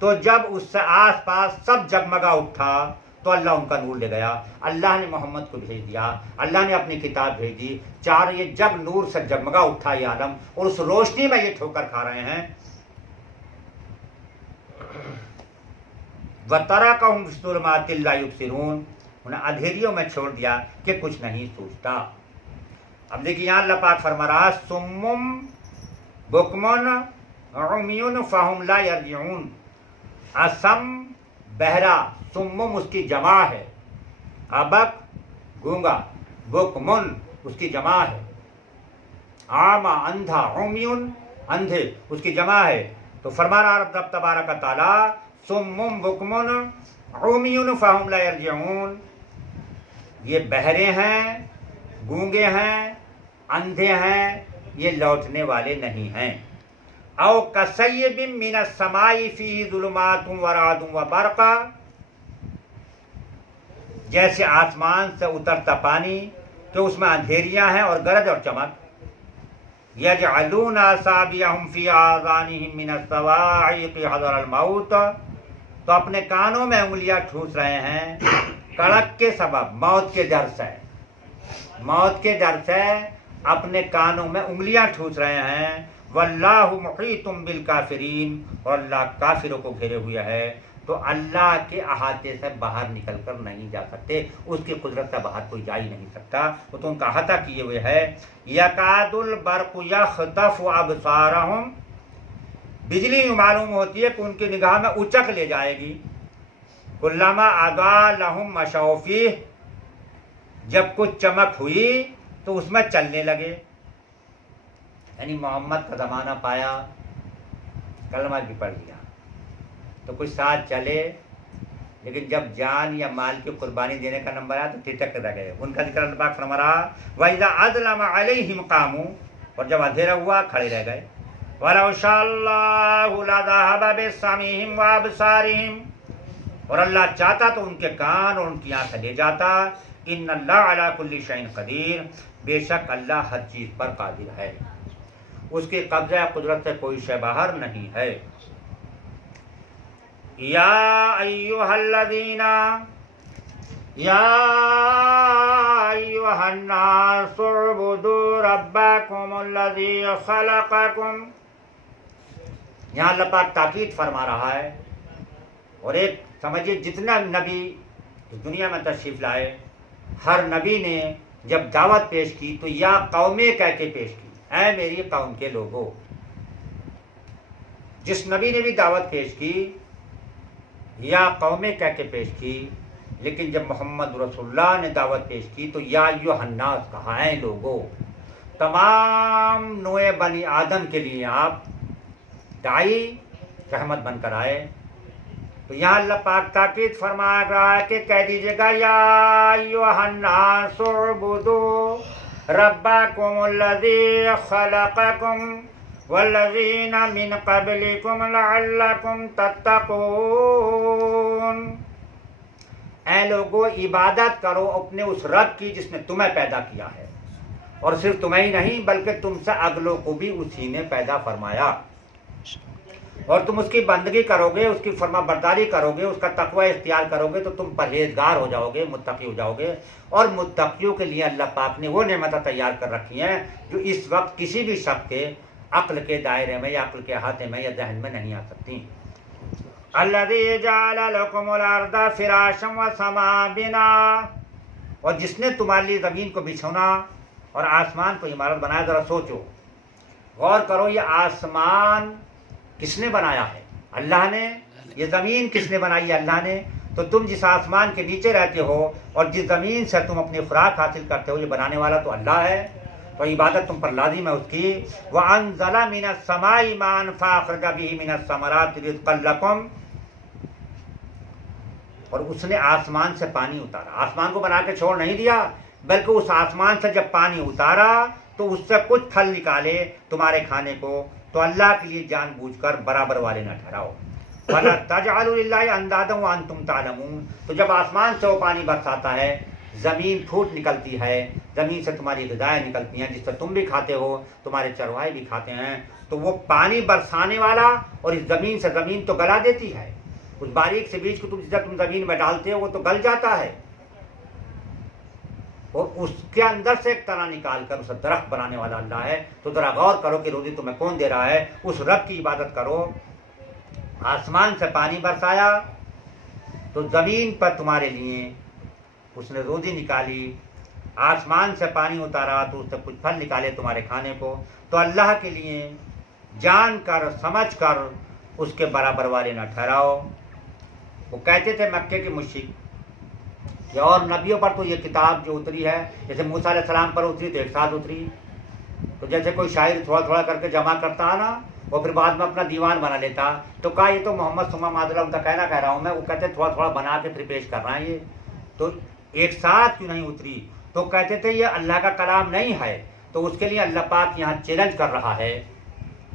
तो जब उससे आस पास सब जगमगा उठा तो तो अल्लाह उनका नूर ले गया। अल्लाह ने मोहम्मद को भेज दिया, अल्लाह ने अपनी किताब भेज दी। चार ये जब नूर से जगमगा उठा ये आलम, और उस रोशनी में ये ठोकर खा रहे हैं। वतरकहुम फी ज़ुलुमातिल ला युबसिरून, उन्हें अंधेरियों में छोड़ दिया कि कुछ नहीं सोचता। अब देखिए यहाँ अल्लाह पाक फरमा रहा, सुम्मुम बुकमुन उम्युन फहुम ला यरजिऊन। असम बहरा, सुम्मुम उसकी जमा है, अबक गूंगा, बुकमुन उसकी जमा है, आमा अंधा, उम्युन अंधे उसकी जमा है। तो फरमा रहा रब तबारक ताला, सुम्मुम बुकमुन उम्युन फहुम ला यरजिऊन, ये बहरे हैं, गूंगे हैं, अंधे हैं, ये लौटने वाले नहीं हैं। औ कसय्यबिम मिनस समाई फीही ज़ुलुमातुन व रादुन व बरक़ा, जैसे आसमान से उतरता पानी कि उसमें अंधेरियां हैं और गरज और चमक। यजअलूना असाबिअहुम फी आज़ानिहिम मिनस सवाइक़ि हज़रल मौत, तो अपने कानों में उंगलियां ठूस रहे हैं कड़क के सबब, मौत के डर से, मौत के डर से अपने कानों में उंगलियां ठूस रहे हैं। वल्लाहु मुहीतुम बिल काफिरीन, और अल्लाह काफिरों को घेरे हुए है। तो अल्लाह के अहाते से बाहर निकल कर नहीं जा सकते, उसकी कुदरत से बाहर कोई जा ही नहीं सकता, वो तो उनका अहाता किए हुए है। यकादुल बरक़ु यख़्तफ़ु अबसारहुम, बिजली यूं मालूम होती है कि उनकी निगाह में उचक ले जाएगी। कुल्लमा अज़ा लहुम मशौ फ़ीह, जब कुछ चमक हुई तो उसमें चलने लगे। यानी मोहम्मद का ज़माना पाया, कलमा भी पढ़ लिया तो कुछ साथ चले, लेकिन जब जान या माल की कुर्बानी देने का नंबर आया तो ठिठक रह गए। उनका जिक्र अल्लाह पाक फरमा रहा, वइज़ा अज़लम अलैहिम क़ामू, और जब अंधेरा हुआ खड़े रह गए। वलौ शाअल्लाहु लज़हब बिसमीहिम व अबसारिहिम, और अल्लाह चाहता तो उनके कान और उनकी आंखें ले जाता। इन्नल्लाह अला कुल्ली शैइन क़दीर, बेशक अल्लाह हर चीज़ पर कादिर है, उसके कब्ज़ा कुदरत से कोई शय बाहर नहीं है। या अय्युहल्लज़ीना, या अय्युहन्नासु उअ्बुदू रब्बकुमुल्लज़ी खलक़कुम, यहाँ अल्लाह पाक ताकीद फरमा रहा है। और एक समझिए, जितना नबी इस दुनिया में तशरीफ़ लाए, हर नबी ने जब दावत पेश की तो या कौमे कह के पेश की, ऐ मेरी कौम के लोगों। जिस नबी ने भी दावत पेश की या कौमे कह के पेश की, लेकिन जब मोहम्मद रसूलुल्लाह ने दावत पेश की तो या अय्युहन्नास कहा, है लोगों। तमाम नोए बनी आदम के लिए आप दाई रहमत बनकर आए। तो यहाँ अल्लाह पाक ताकीद फरमा रहा है कि कह दीजिएगा, या अय्युहन्नासु उअ्बुदू रब्बकुमुल्लज़ी खलक़कुम वल्लज़ीना मिन क़ब्लिकुम लअल्लकुम तत्तक़ून, ऐ लोगों इबादत करो अपने उस रब की जिसने तुम्हें पैदा किया है, और सिर्फ तुम्हें ही नहीं बल्कि तुमसे अगलों को भी उसी ने पैदा फरमाया। और तुम उसकी बंदगी करोगे, उसकी फरमा बरदारी करोगे, उसका तकवा इख्तियार करोगे तो तुम परहेजगार हो जाओगे, मुत्तकी हो जाओगे। और मुत्तकियों के लिए अल्लाह पाक ने वो नेमतें तैयार कर रखी हैं जो इस वक्त किसी भी शख्स के अक्ल के दायरे में या अक्ल के अहाते में या जहन में नहीं आ सकती। अल्लज़ी जअल लकुमुल अर्दा फ़िराशम व समा बिना, और जिसने तुम्हारे लिए ज़मीन को बिछौना और आसमान को इमारत बनाया। ज़रा सोचो, गौर करो, ये आसमान किसने बनाया है? अल्लाह ने। ये ज़मीन किसने बनाई है? अल्लाह ने। तो तुम जिस आसमान के नीचे रहते हो और जिस ज़मीन से तुम अपनी खुराक हासिल करते हो, ये बनाने वाला तो अल्लाह है। तो इबादत तुम पर लाजिम है उसकी। व अनज़ला मिनस समाई माअन फ़अख़रज बिही मिनस समराति रिज़क़न लकुम, और उसने आसमान से पानी उतारा। आसमान को बना के छोड़ नहीं दिया, बल्कि उस आसमान से जब पानी उतारा तो उससे कुछ फल निकाले तुम्हारे खाने को। तो अल्लाह के लिए जानबूझकर बराबर वाले न ठहराओ। वला तजअलू लिल्लाहि अंदादन व अंतुम तालमून, तो जब आसमान से वो पानी बरसाता है, ज़मीन फूट निकलती है, ज़मीन से तुम्हारी ग़िज़ाएँ निकलती हैं जिससे तुम भी खाते हो, तुम्हारे चरवाहे भी खाते हैं। तो वो पानी बरसाने वाला और इस ज़मीन से ज़मीन तो गला देती है, उस बारीक से बीज को जब तुम ज़मीन में डालते हो वो तो गल जाता है, और उसके अंदर से एक तना निकाल कर उसे दरख्त बनाने वाला अल्लाह है। तो ज़रा गौर करो कि रोज़ी तुम्हें कौन दे रहा है, उस रब की इबादत करो। आसमान से पानी बरसाया तो ज़मीन पर तुम्हारे लिए उसने रोज़ी निकाली, आसमान से पानी उतारा तो उससे कुछ फल निकाले तुम्हारे खाने को। तो अल्लाह के लिए जान कर समझ कर उसके बराबर वाले न ठहराओ। वो कहते थे मक्के के मुश्रिक कि और नबियों पर तो ये किताब जो उतरी है, जैसे मूसा अलैहिस्सलाम पर उतरी तो एक साथ उतरी, तो जैसे कोई शायर थोड़ा थोड़ा करके जमा करता है ना, और फिर बाद में अपना दीवान बना लेता, तो कहा ये तो मोहम्मद सुम्मा मादुल्लाह उनका कहना कह रहा हूँ मैं। वो कहते थोड़ा थोड़ा बना के फिर पेश कर रहा है, ये तो एक साथ क्यों नहीं उतरी? तो कहते थे ये अल्लाह का कलाम नहीं है। तो उसके लिए अल्लाह पाक यहाँ चैलेंज कर रहा है,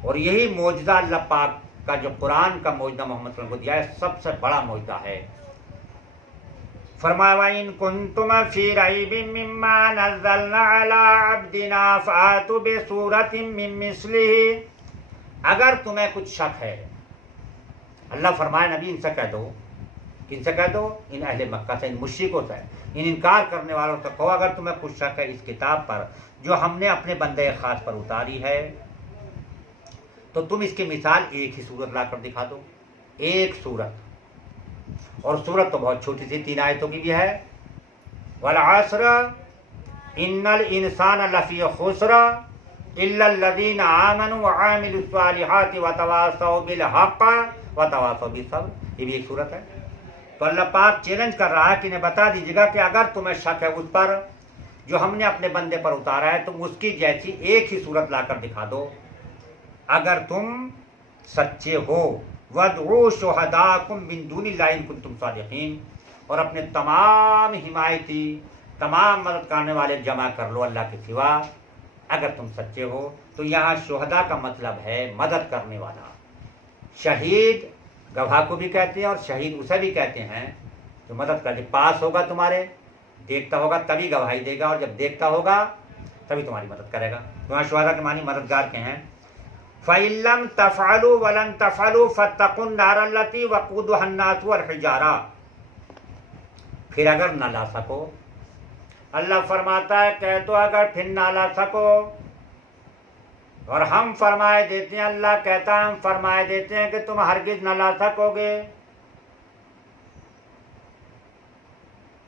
और यही मौजज़ा अल्लाह पाक का जो कुरान का मौजज़ा मोहम्मद सल्लल्लाहु अलैहि वसल्लम को दिया है, सबसे बड़ा मौजज़ा है। फरमाया वइन कुंतुम फी रैबिम मिम्मा नज़्ज़लना अला अब्दिना फ़ातू बिसूरतिम मिन मिस्लिही। अगर तुम्हें कुछ शक है, अल्लाह फरमाया नबी इनसे कह दो, किनसे कह दो? इन अहले मक्का से, इन मुश्रिकों से, इन इनकार करने वालों से कहो, अगर तुम्हें कुछ शक है इस किताब पर जो हमने अपने बंदे खास पर उतारी है, तो तुम इसकी मिसाल एक ही सूरत लाकर दिखा दो, एक सूरत। और सूरत तो बहुत छोटी सी 3 आयतों की भी है। वल अस्र इन्नल इंसान लफी खुस्र इल्लल्लज़ीना आमनु व आमिलुस सालिहाति व तवासौ बिल हक़ व तवासौ बिस सब्र। ये भी एक सूरत है। तो अल्लाह पाक चैलेंज कर रहा है कि इन्हें बता दीजिएगा कि अगर तुम्हें शक है उस पर जो हमने अपने बंदे पर उतारा है, तुम उसकी जैसी एक ही सूरत लाकर दिखा दो, अगर तुम सच्चे हो। वदऊ शुहदाकुम मिन दूनिल्लाहि इन कुंतुम सादिकीन। और अपने तमाम हिमायती, तमाम मदद करने वाले जमा कर लो अल्लाह के सिवा, अगर तुम सच्चे हो। तो यहाँ शुहदा का मतलब है मदद करने वाला। शहीद गवाह को भी कहते हैं, और शहीद उसे भी कहते हैं जो मदद कर दे। पास होगा तुम्हारे, देखता होगा तभी गवाही देगा, और जब देखता होगा तभी तुम्हारी मदद करेगा। तो यहाँ शुहदा के मानी मददगार के हैं। फ़इल्लम तफ़अलू वलन तफ़अलू फ़त्तक़ुन नारल्लती वक़ूदुहा अन्नास वल हिजारा। फिर अगर ना ला सको, अल्लाह फरमाता है कह तो अगर फिर ना ला सको, और हम फरमाए देते हैं, अल्लाह कहता है हम फरमाए देते हैं कि तुम हरगिज न ला सकोगे,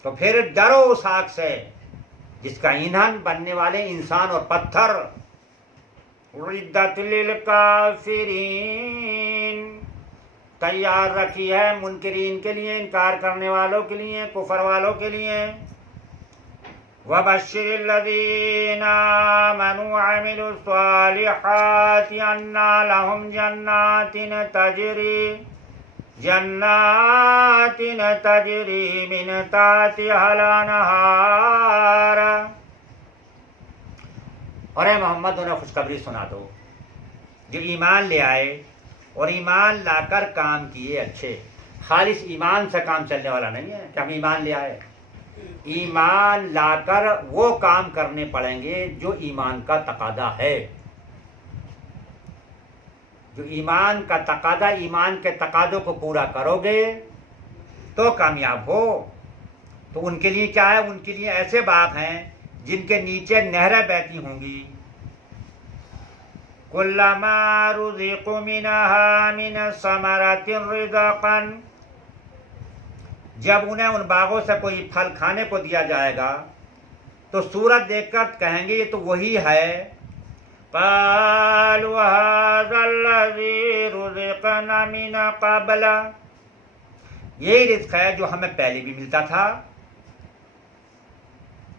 तो फिर डरो उस आग से जिसका ईंधन बनने वाले इंसान और पत्थर। उइद्दत लिल काफिरीन, तैयार रखी है मुनकिरीन के लिए, इनकार करने वालों के लिए, कुफर वालों के लिए। वबश्शिरिल लज़ीना आमनू व अमिलुस सालिहाति अन्ना लहुम जन्नातिन तजरी मिन ताहतिहल अनहार। और मोहम्मद उन्हें खुशखबरी सुना दो जो ईमान ले आए और ईमान लाकर काम किए अच्छे। खालिस ईमान से काम चलने वाला नहीं है कि हम ईमान ले आए। ईमान लाकर वो काम करने पड़ेंगे जो ईमान का तकादा है। जो ईमान का तकादा, ईमान के तकादों को पूरा करोगे तो कामयाब हो। तो उनके लिए क्या है? उनके लिए ऐसे बाग हैं जिनके नीचे नहरें बहती होंगी। कुल्लमा रुज़िक़ू मिनहा मिन समरातिन रिज़क़न, जब उन्हें उन बागों से कोई फल खाने को दिया जाएगा तो सूरत देखकर कहेंगे ये तो वही है। क़ालू हाज़ाल्लज़ी रुज़िक़ना मिन क़ब्ल, यही रिज़्क़ है जो हमें पहले भी मिलता था।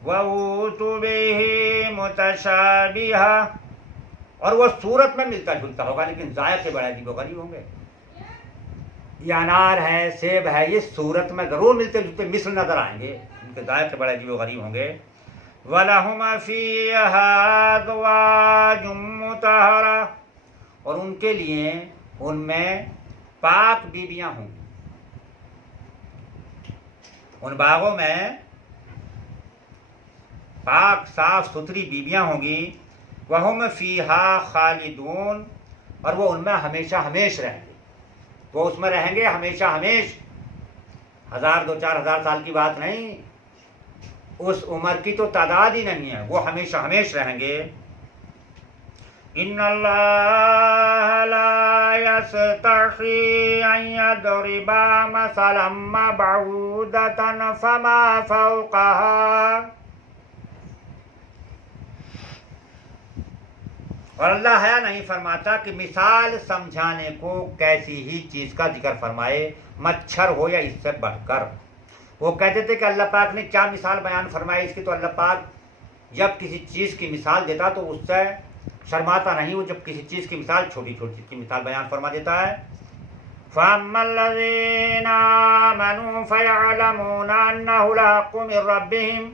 वऊतू बिही मुतशाबिहा, और वो सूरत में मिलता जुलता होगा लेकिन जायके बड़े अजीबोगरीब होंगे। ये अनार है, सेब है, ये सूरत में जरूर मिलते जुलते मिस्र नजर आएंगे, इनके जायके बड़े अजीबोगरीब होंगे। वलहुम फीहा अज़वाजुम मुतहहरा, और उनके लिए उनमें पाक बीबियां होंगी। उन बागों में पाक साफ सुथरी बीबियां होंगी। वहुम फीहा खालिदून, और वो उनमें हमेशा हमेश रहेंगे। वो उसमें रहेंगे हमेशा हमेश, 1000 2-4 हजार साल की बात नहीं, उस उम्र की तो तादाद ही नहीं है, वो हमेशा हमेश रहेंगे। इन्नल्लाह ला यस्तही अन यदरिबा मसलन बऊदतन फमा फौकहा। और अल्लाह हया नहीं फरमाता कि मिसाल समझाने को कैसी ही चीज का जिक्र फरमाए, मच्छर हो या इससे बढ़कर। वो कहते थे कि अल्लाह पाक ने क्या मिसाल बयान फरमाई इसकी, तो अल्लाह पाक जब किसी चीज की मिसाल देता तो उससे शर्माता नहीं, वो जब किसी चीज की मिसाल छोटी छोटी चीज की मिसाल बयान फरमा देता है। फअम्मल्लज़ीना आमनू फयअलमूना अन्नहुल हक़्क़ु मिर रब्बिहिम,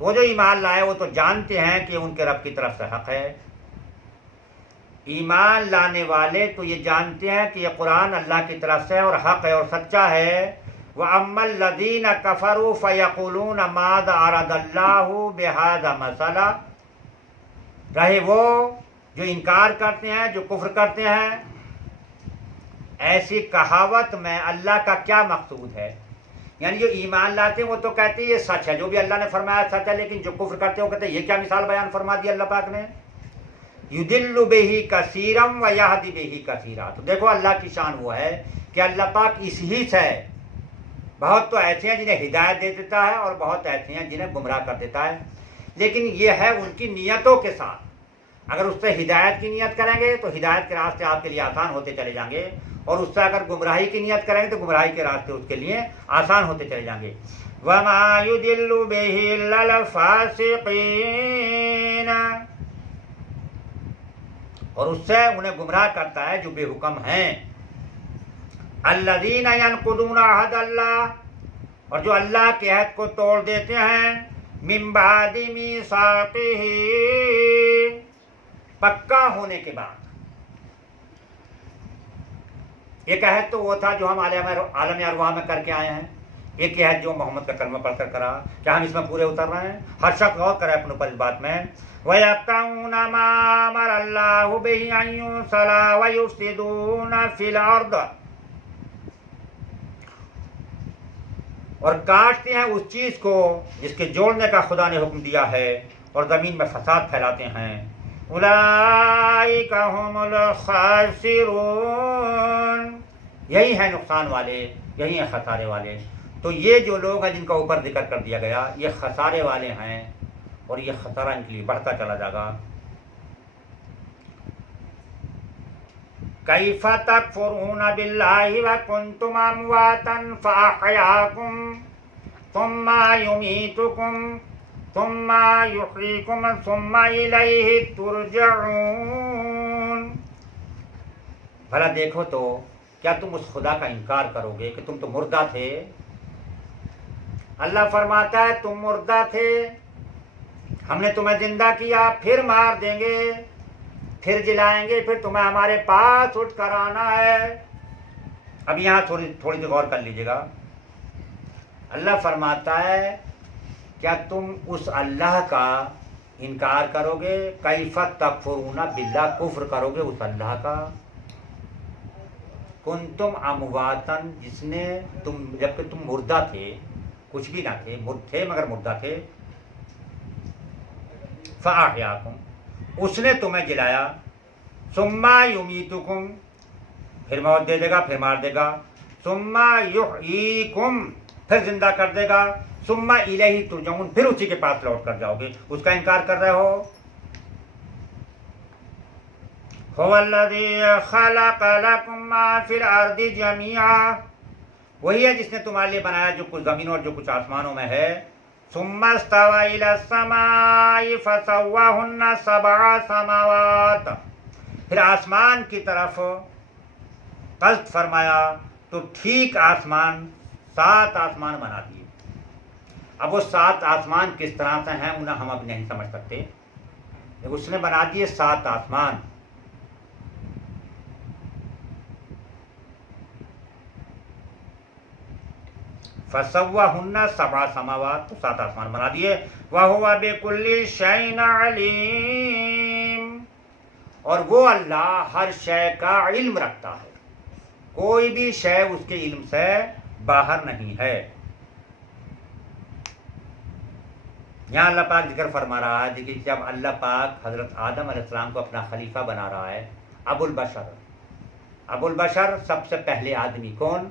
वो जो ईमान लाए वो तो जानते हैं कि उनके रब की तरफ से हक है। ईमान लाने वाले तो ये जानते हैं कि ये कुरान अल्लाह की तरफ से और हक है और सच्चा है। व अम्मल लज़ीना कफरू फयक़ुलून माज़ा अरदल्लाहु बिहाज़ा मसला, रहे वो जो इनकार करते हैं, जो कुफ्र करते हैं, ऐसी कहावत में अल्लाह का क्या मकसूद है। यानी जो ईमान लाते हैं वो तो कहते हैं ये सच है, जो भी अल्लाह ने फरमाया सच है, लेकिन जो कुफ्र करते हैं वो कहते हैं ये क्या मिसाल बयान फरमा दी अल्लाह पाक ने। युदिल्लु बिही कसीरम व यहदी बिही कसीरा। तो देखो अल्लाह की शान वो है कि अल्लाह पाक इसी से, बहुत तो ऐसे हैं जिन्हें हिदायत दे देता है और बहुत ऐसे हैं जिन्हें गुमराह कर देता है, लेकिन ये है उनकी नियतों के साथ। अगर उससे हिदायत की नियत करेंगे तो हिदायत के रास्ते आपके लिए आसान होते चले जाएंगे, और उससे अगर गुमराही की नियत करेंगे तो गुमराही के रास्ते उसके लिए आसान होते चले जाएंगे। वमा युदिल्लु बिही इल्लल फासिकीन, और उससे उन्हें गुमराह करता है जो बेहुक्म हैं। अल्लज़ीना यनकुदूना अहदल्लाह, और जो अल्लाह के अहद को तोड़ देते हैं, मिन बादि मीसाक़िही, पक्का होने के बाद। एक अहद तो वो था जो हम आलम अरवाह में करके आए हैं, एक अहद जो मोहम्मद का कलमा पढ़कर करा। क्या हम इसमें पूरे उतर रहे हैं? हर शख्स गौर करे अपने ऊपर इस बात में। वयक़तऊना मा अमरल्लाहु बिही अन युरसला व युफ़सिदूना फिल अर्द, और काटते हैं उस चीज को जिसके जोड़ने का खुदा ने हुक्म दिया है, और जमीन में फसाद फैलाते हैं। उलाइका हुमुल खासिरून, यही है नुकसान वाले, यही है खसारे वाले। तो ये जो लोग हैं जिनका ऊपर जिक्र कर दिया गया, ये खसारे वाले हैं, और ये खसारा इनके लिए बढ़ता चला जाएगा। कैफ़ तकफ़ुरूना बिल्लाहि व कुन्तुम अमवातन फ़अहयाकुम सुम्मा युमीतुकुम सुम्मा युहयीकुम सुम्मा इलैहि तुरजऊन। भला देखो तो क्या तुम उस खुदा का इनकार करोगे कि तुम तो मुर्दा थे। अल्लाह फरमाता है तुम मुर्दा थे, हमने तुम्हें जिंदा किया, फिर मार देंगे, फिर जिलाएंगे, फिर तुम्हें हमारे पास उठ कर आना है। अब यहाँ थोड़ी सी गौर कर लीजिएगा। अल्लाह फरमाता है क्या तुम उस अल्लाह का इनकार करोगे, कैफ़ तकफ़ुरूना बिल्लाह, कुफ्र करोगे उस अल्लाह का। कुंतुम अमवातन, जिसने तुम जबकि तुम मुर्दा थे, कुछ भी ना थे, थे मगर मुर्दा थे। फ़अहयाकुम, उसने तुम्हें जिलाया। सुम्मा युमीतुकुम, फिर मौत दे देगा, फिर मार देगा। सुम्मा युहयीकुम, फिर जिंदा कर देगा। सुम्मा इलैहि तुरजऊन, फिर उसी के पास लौट कर जाओगे। उसका इनकार कर रहे हो। हुवल्लज़ी खलक़ लकुम मा फिल अर्दि जमीआ, वही है जिसने तुम्हारे लिए बनाया जो कुछ जमीन और जो कुछ आसमानों में है। सुम्मा इस्तवा इला समाई फसव्वाहुन्ना सबअ समावात, फिर आसमान की तरफ कस्द फरमाया तो ठीक आसमान, 7 आसमान बना दिए। अब वो 7 आसमान किस तरह से हैं उन्हें हम अब नहीं समझ सकते, उसने बना दिए 7 आसमान। फसव्वाहुन्ना सबअ समावात, तो 7 आसमान बना दिए। व हुवा बिकुल्लि शैइन अलीम, और वो अल्लाह हर शय का इल्म रखता है। कोई भी शय उसके इल्म से बाहर नहीं है। यहाँ अल्लाह पाक जिक्र फरमा रहा है, देखिए जब अल्लाह पाक हज़रत आदम अलैहिस्सलाम को अपना खलीफा बना रहा है, अबुल बशर सबसे पहले आदमी कौन?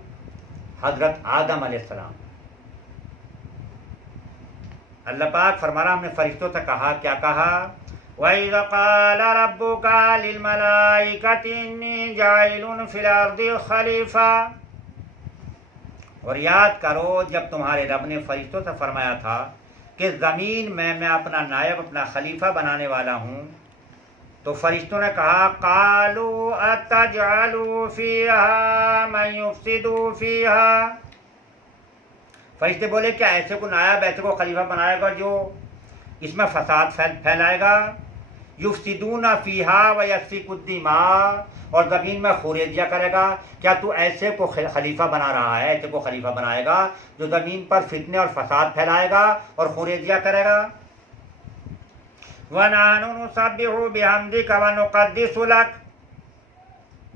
हज़रत आदम अलैहिस्सलाम। अल्लाह पाक फरमा रहा, हमने फरिश्तों से कहा, क्या कहा? वइज़ क़ाल रब्बुका लिल मलाइकति इन्नी जाइलुन फिल अर्दि खलीफा। और याद करो जब तुम्हारे रब ने फरिश्तों से फरमाया था कि ज़मीन में मैं अपना नायब, अपना खलीफा बनाने वाला हूँ, तो फरिश्तों ने कहा, क़ालू अतजअलु फ़ीहा मन युफ़्सिदु फ़ीहा। फरिश्ते बोले क्या ऐसे को नायब, ऐसे को खलीफा बनाएगा जो इसमें फसाद फैलाएगा? युफ़्सिदूना फ़ीहा व यस्फ़िकु दिमा, और ज़मीन में खुरेदिया करेगा। क्या तू ऐसे को खलीफा बना रहा है, ऐसे को खलीफा बनाएगा जो ज़मीन पर फितने और फसाद फैलाएगा और खुरेदिया करेगा? वनहनु नुसब्बिहु बिहम्दिका व नुक़द्दिसु लक,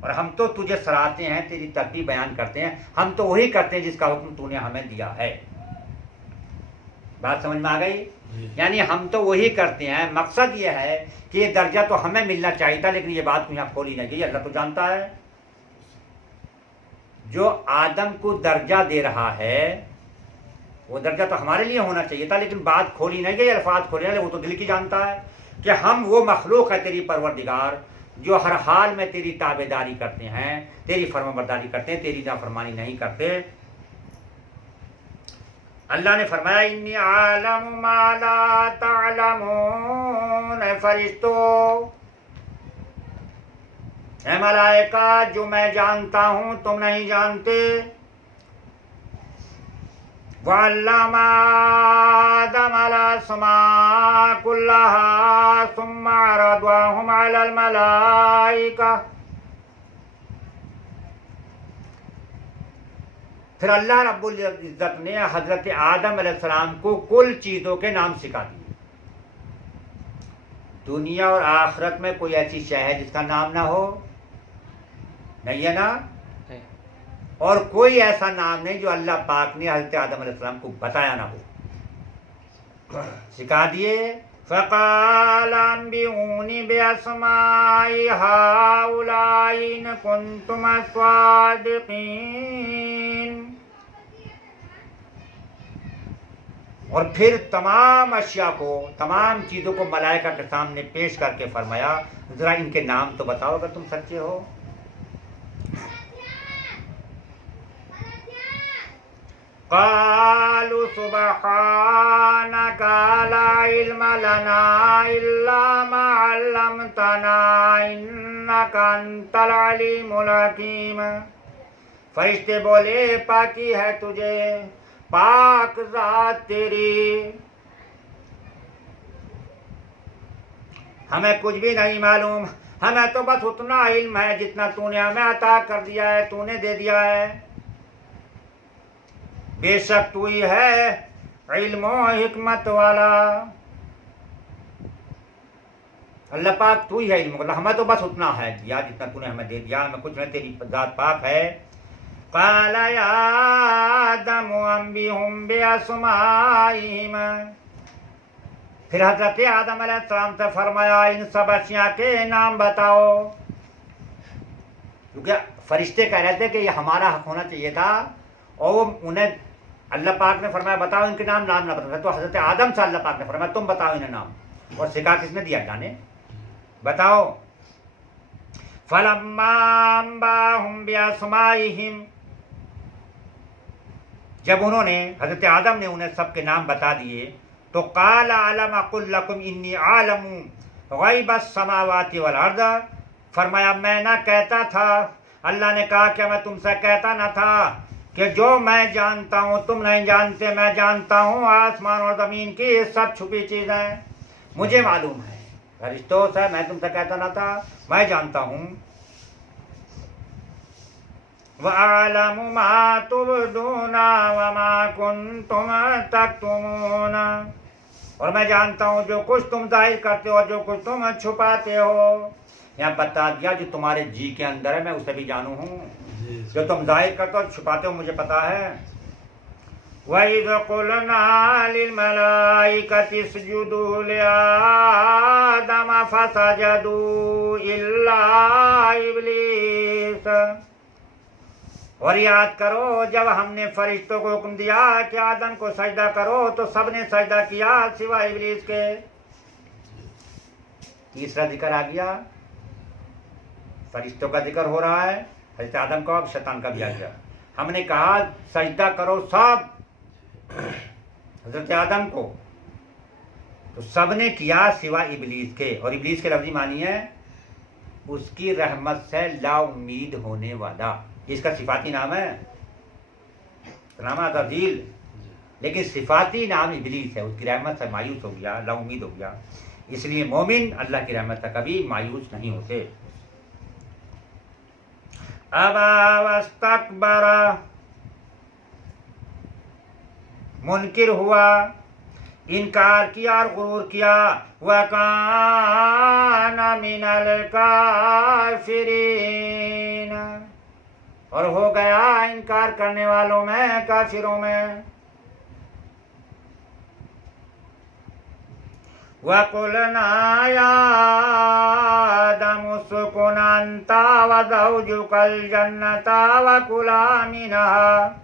और हम तो तुझे सराहते हैं, तेरी तस्बीह बयान करते हैं, हम तो वही करते हैं जिसका हुक्म तूने हमें दिया है। बात समझ में आ गई? यानी हम तो वही करते हैं। मकसद ये है कि ये दर्जा तो हमें मिलना चाहिए था, लेकिन ये बात यहाँ खोली नहीं गई। अल्लाह तो जानता है जो आदम को दर्जा दे रहा है वो दर्जा तो हमारे लिए होना चाहिए था, लेकिन बात खोली नहीं गई, अल्फाज खोले नहीं। वो तो दिल की जानता है कि हम वो मखलूक है तेरी परवरदिगार जो हर हाल में तेरी ताबेदारी करते हैं, तेरी फरमाबरदारी करते हैं, तेरी नाफरमानी नहीं करते। अल्लाह ने फरमाया, इन्नी आलमु मा ला तालमून। फरिश्तों, है मलाइका, जो मैं जानता हूं तुम नहीं जानते। वअल्लमा आदम अल-अस्मा कुल्लहा सुम्मा अरदहुम अलल मलाइका। फिर अल्लाह रब्बुल इज़्ज़त ने हज़रत आदम अलैहिस्सलाम को कुल चीज़ों के नाम सिखा दिए। दुनिया और आखिरत में कोई ऐसी शय है जिसका नाम ना हो? नहीं है ना? और कोई ऐसा नाम नहीं जो अल्लाह पाक ने हज़रत आदम अलैहिस्सलाम को बताया ना हो। सिखा दिए। फ़क़ाल अंबिऊनी बिअस्माइ हाउलाई इन कुन्तुम स्वादिक़ीन। और फिर तमाम अशिया को, तमाम चीज़ों को मलाइका के सामने पेश करके फरमाया, ज़रा इनके नाम तो बताओ अगर तुम सच्चे हो। क़ालू सुब्हानका ला इल्मा लना इल्ला मा अल्लमतना इन्नका अंतल अलीमुल हकीम। फरिश्ते बोले, पाकी है तुझे, पाक ज़ात तेरी, हमें कुछ भी नहीं मालूम, हमें तो बस उतना इल्म है जितना तूने हमें अता कर दिया है, तूने दे दिया है। बेशक तू ही है इल्म और हिकमत वाला। अल्लाह पाक तू ही है इल्म वाला, हमें तो बस उतना है दिया जितना तूने हमें दे दिया, हमें कुछ नहीं, तेरी ज़ात पाक है। क़ाल या आदम अंबिहुम बिअस्माइहिम। फिर हज़रत आदम अलैहिस्सलाम से फरमाया, इन सब अशिया के नाम बताओ। क्योंकि फरिश्ते कह रहे थे कि ये हमारा हक होना चाहिए था, और उन्हें अल्लाह पाक ने फरमाया बताओ इनके नाम, नाम ना बताओ। तो हज़रत आदम से अल्लाह पाक ने फरमाया तुम बताओ इन्हें नाम, और सिखा किसने दिया? जाने बताओ। फलम्मा अंबाहुम बिअस्माइहिम, जब उन्होंने, हज़रत आदम ने उन्हें सबके नाम बता दिए, तो क़ाल अलम अक़ुल लकुम इन्नी आलमु ग़ैबस समावाति वल अर्द। फरमाया मैं ना कहता था, अल्लाह ने कहा क्या मैं तुमसे कहता ना था कि जो मैं जानता हूँ तुम नहीं जानते, मैं जानता हूँ आसमान और ज़मीन की सब छुपी चीज़ें मुझे मालूम है। फरिश्तों से मैं तुमसे कहता ना था, मैं जानता हूँ। वअअलमु मा तुबदूना व मा कुन्तुम तक्तुमून, और मैं जानता हूँ जो कुछ तुम जाहिर करते हो, जो कुछ तुम छुपाते हो। यहाँ बता दिया जो तुम्हारे जी के अंदर है मैं उसे भी जानू हूँ। जो तुम जाहिर करते हो छुपाते हो मुझे पता है। वइज़ क़ुलना लिल मलाइकति इसजुदू लिआदम फसजदू इल्ला इब्लीस। और याद करो जब हमने फरिश्तों को हुक्म दिया कि आदम को सजदा करो तो सबने सजदा किया सिवाय इब्लीस के। तीसरा जिक्र आ गया, फरिश्तों का जिक्र हो रहा है, हज़रत आदम का अब शैतान का भी आ गया। हमने कहा सजदा करो सब हज़रत आदम को, तो सबने किया सिवाय इब्लीस के। और इब्लीस के लफ्ज़ी मानी है उसकी रहमत से लाउम्मीद होने वाला, इसका सिफाती नाम है, नाम तब्दील, लेकिन सिफाती नाम इब्लीस है। उसकी रहमत से मायूस हो गया, लाउम्मीद हो गया। इसलिए मोमिन अल्लाह की रहमत से कभी मायूस नहीं होते। अबा वस्तकबरा, मुनकिर हुआ, इनकार किया और गुरूर किया। वकाना मिनल काफिरीन, और हो गया इनकार करने वालों में, काफिरों में। वकुलना या आदम उस्कुन अन्ता व ज़ौजुकल जन्नता वकुला मिनहा।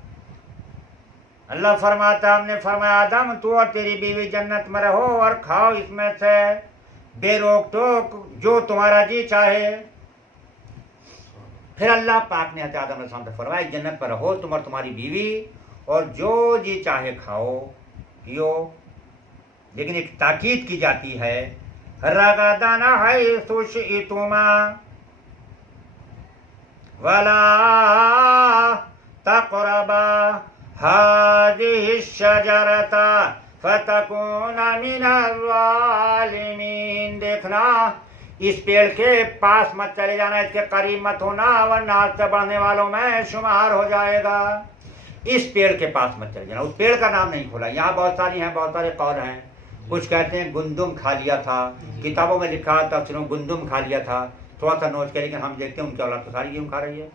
अल्लाह फरमाता, हमने फरमाया आदम तू और तेरी बीवी जन्नत में रहो और खाओ इसमें से बेरोक टोक जो तुम्हारा जी चाहे। फिर अल्लाह पाक ने हज़रत आदम अलैहिस्सलाम से फरमाया जन्नत पर रहो तुम और तुम्हारी बीवी, और जो जी चाहे खाओ पियो। लेकिन एक ताकीद की जाती है, रगदना हैसु शि'तुमा वला तक़रबा हाज़िहि शजरता फतकूना मिनज़ ज़ालिमीन। देखना इस पेड़ के पास मत चले जाना, इसके करीब मत होना, वरना हाथ से बढ़ने वालों में शुमार हो जाएगा। इस पेड़ के पास मत चले जाना। उस पेड़ का नाम नहीं खोला। यहाँ बहुत सारी हैं, बहुत सारे कौल हैं। कुछ कहते हैं गुंदुम खा लिया था, किताबों में लिखा तफसीरों गुंदुम खा लिया था, थोड़ा सा नोच के, लेकिन हम देखते हैं उनकी औलाद तो सारी गेहूँ खा रही है।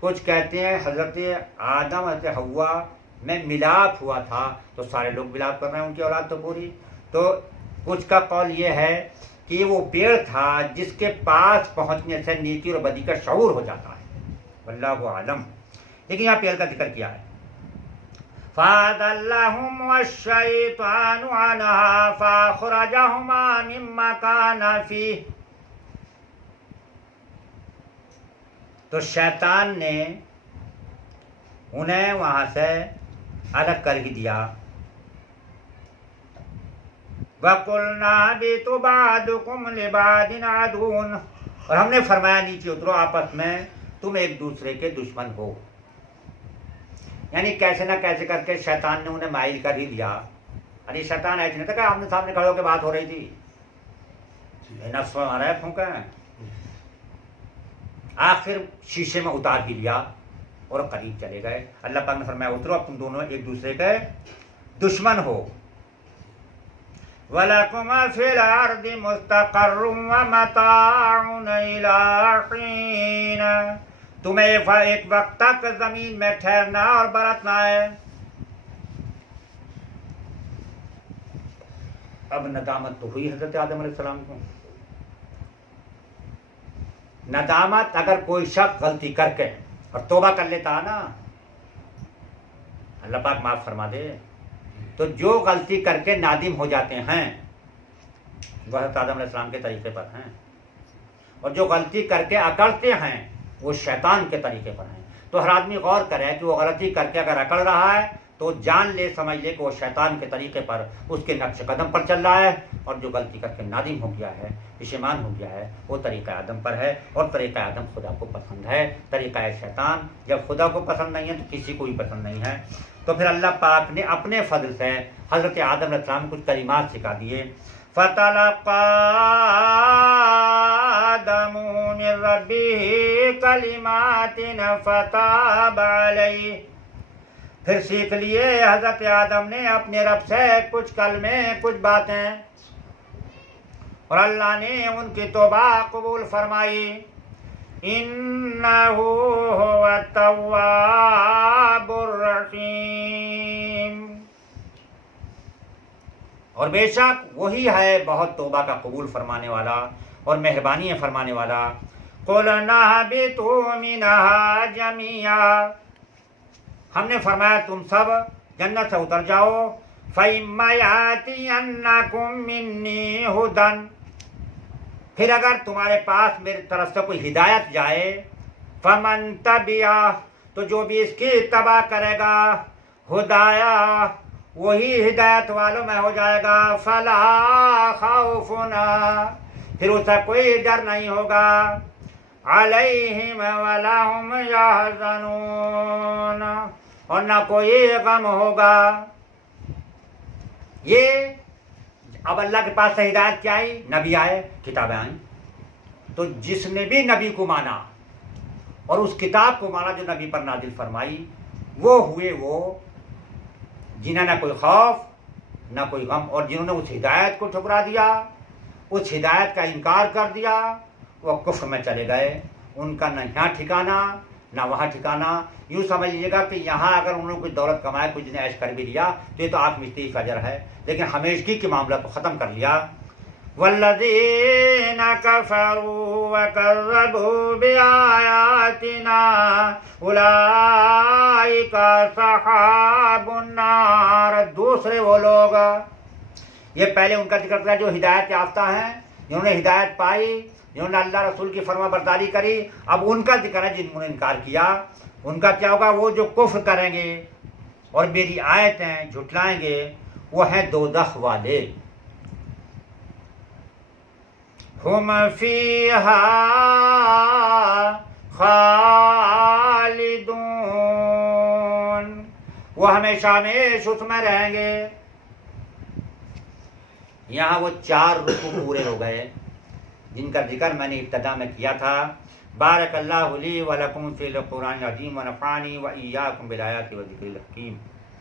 कुछ कहते हैं हज़रत आदम हज़रत हव्वा में मिलाप हुआ था तो सारे लोग मिलाप कर रहे हैं, उनकी औलाद तो पूरी। तो कुछ का कौल ये है कि वो पेड़ था जिसके पास पहुंचने से नीति और बदी का शऊर हो जाता है, वल्लाहु आलम। लेकिन यहाँ पेड़ का जिक्र किया है। फ़अज़ल्लहुम वश्शैतानु अन्हा फ़अख़रजहुमा मिम्मा काना फ़ीह। तो शैतान ने उन्हें वहां से अलग कर ही दिया। वक़ुलना बितु बादुकुम लिबादिन अदून, और हमने फरमाया नीचे उतरो, आपस में तुम एक दूसरे के दुश्मन हो। यानी कैसे ना कैसे करके शैतान ने उन्हें माइल कर ही दिया। अरे शैतान ऐसे नहीं था कि आमने सामने खड़े होकर बात हो रही थी, नफ्स में मारा है फूंका, आखिर शीशे में उतार ही लिया और करीब चले गए। अल्लाह पाक ने फरमाया उतरो, अब तुम दोनों एक दूसरे के दुश्मन हो। वलकुम फिल अर्दि मुस्तक़र्रुम व मताउन इला हीन, तुम्हें एक वक्त तक जमीन में ठहरना और बरतना है। अब नदामत तो हुई हजरत आदम अलैहिस्सलाम को। नदामत अगर कोई शख्स गलती करके और तौबा कर लेता है ना, अल्लाह पाक माफ फरमा दे, तो जो गलती करके नादिम हो जाते हैं वह हज़रत आदम अलैहिस्सलाम के तरीके पर हैं, और जो गलती करके अकड़ते हैं वो शैतान के तरीके पर हैं। तो हर आदमी गौर करे कि वो गलती करके अगर अकड़ रहा है तो जान ले, समझ ले कि वो शैतान के तरीके पर, उसके नक्श कदम पर चल रहा है, और जो गलती करके नादिम हो गया है, पेशेमान हो गया है, वो तरीका आदम पर है, और तरीका आदम खुदा को पसंद है। तरीका शैतान जब खुदा को पसंद नहीं है तो किसी को भी पसंद नहीं है। तो फिर अल्लाह पाक ने अपने फजल से हज़रत आदम अलैहिस्सलाम कुछ कलिमात सिखा दिए। फ़तलक़्क़ा आदमु मिन रब्बिही कलिमातिन फ़ताब अलैहि। फिर सीख लिए हज़रत आदम ने अपने रब से कुछ कलमे, कुछ बातें, और अल्लाह ने उनकी तौबा कबूल फरमाई। इन्नहु हुवा तव्वाबुर रहीम। और बेशक वही है बहुत तौबा का कबूल फरमाने वाला और मेहरबानी फरमाने वाला। कुल नहबितु मिनहा जमिया, हमने फरमाया तुम सब जन्नत से उतर जाओ। फइम्मा यातियन्नकुम मिन्नी हुदन, फिर अगर तुम्हारे पास मेरी तरफ से कोई हिदायत जाए, फमन तबिया, तो जो भी इसकी तबा करेगा, हुदाया, वही हिदायत वालों में हो जाएगा। फला खौफुन, फिर उसका कोई डर नहीं होगा। अलैहिम वला हुम यहज़नून, और ना कोई गम होगा। ये अब अल्लाह के पास से हिदायत क्या आई? नबी आए, किताबें आई। तो जिसने भी नबी को माना और उस किताब को माना जो नबी पर नाजिल फरमाई, वो हुए वो जिन्हें ना कोई खौफ ना कोई गम। और जिन्होंने उस हिदायत को ठुकरा दिया, उस हिदायत का इनकार कर दिया, वो कुफ्र में चले गए। उनका न यहाँ ठिकाना ना वहाँ ठिकाना। यूँ समझ लीजिएगा कि यहाँ अगर उन्होंने कुछ दौलत कमाया, कुछ ने ऐश कर भी लिया, तो ये तो आप मिस्ती फजर है, लेकिन हमेशगी के मामला को ख़त्म कर लिया। वल्लज़ीना कफ़रू व कज़्ज़बू बिआयातिना उलाइका सहाबुन नार, दूसरे वो लोग, ये पहले उनका जिक्र किया जो हिदायत याफ्ता हैं, जिन्होंने हिदायत पाई, जिन्होंने अल्लाह रसूल की फरमा बरदारी करी। अब उनका जिक्र है जिन्होंने इनकार किया। उनका क्या होगा? वो जो कुफ्र करेंगे और मेरी आयतें झुटलाएंगे, वो हैं दोज़ख वाले। हुम फीहा खालिदून, वो हमेशा हमेशा उसमें रहेंगे। यहाँ वो 4 रुकू पूरे हो गए जिनका जिक्र मैंने इब्तदा में किया था। बारकल्लाहु ली व लकुम फ़िल क़ुरआनिल अज़ीम व नफ़अनी व इय्याकुम बिल आयाति व ज़िक्रिल हकीम।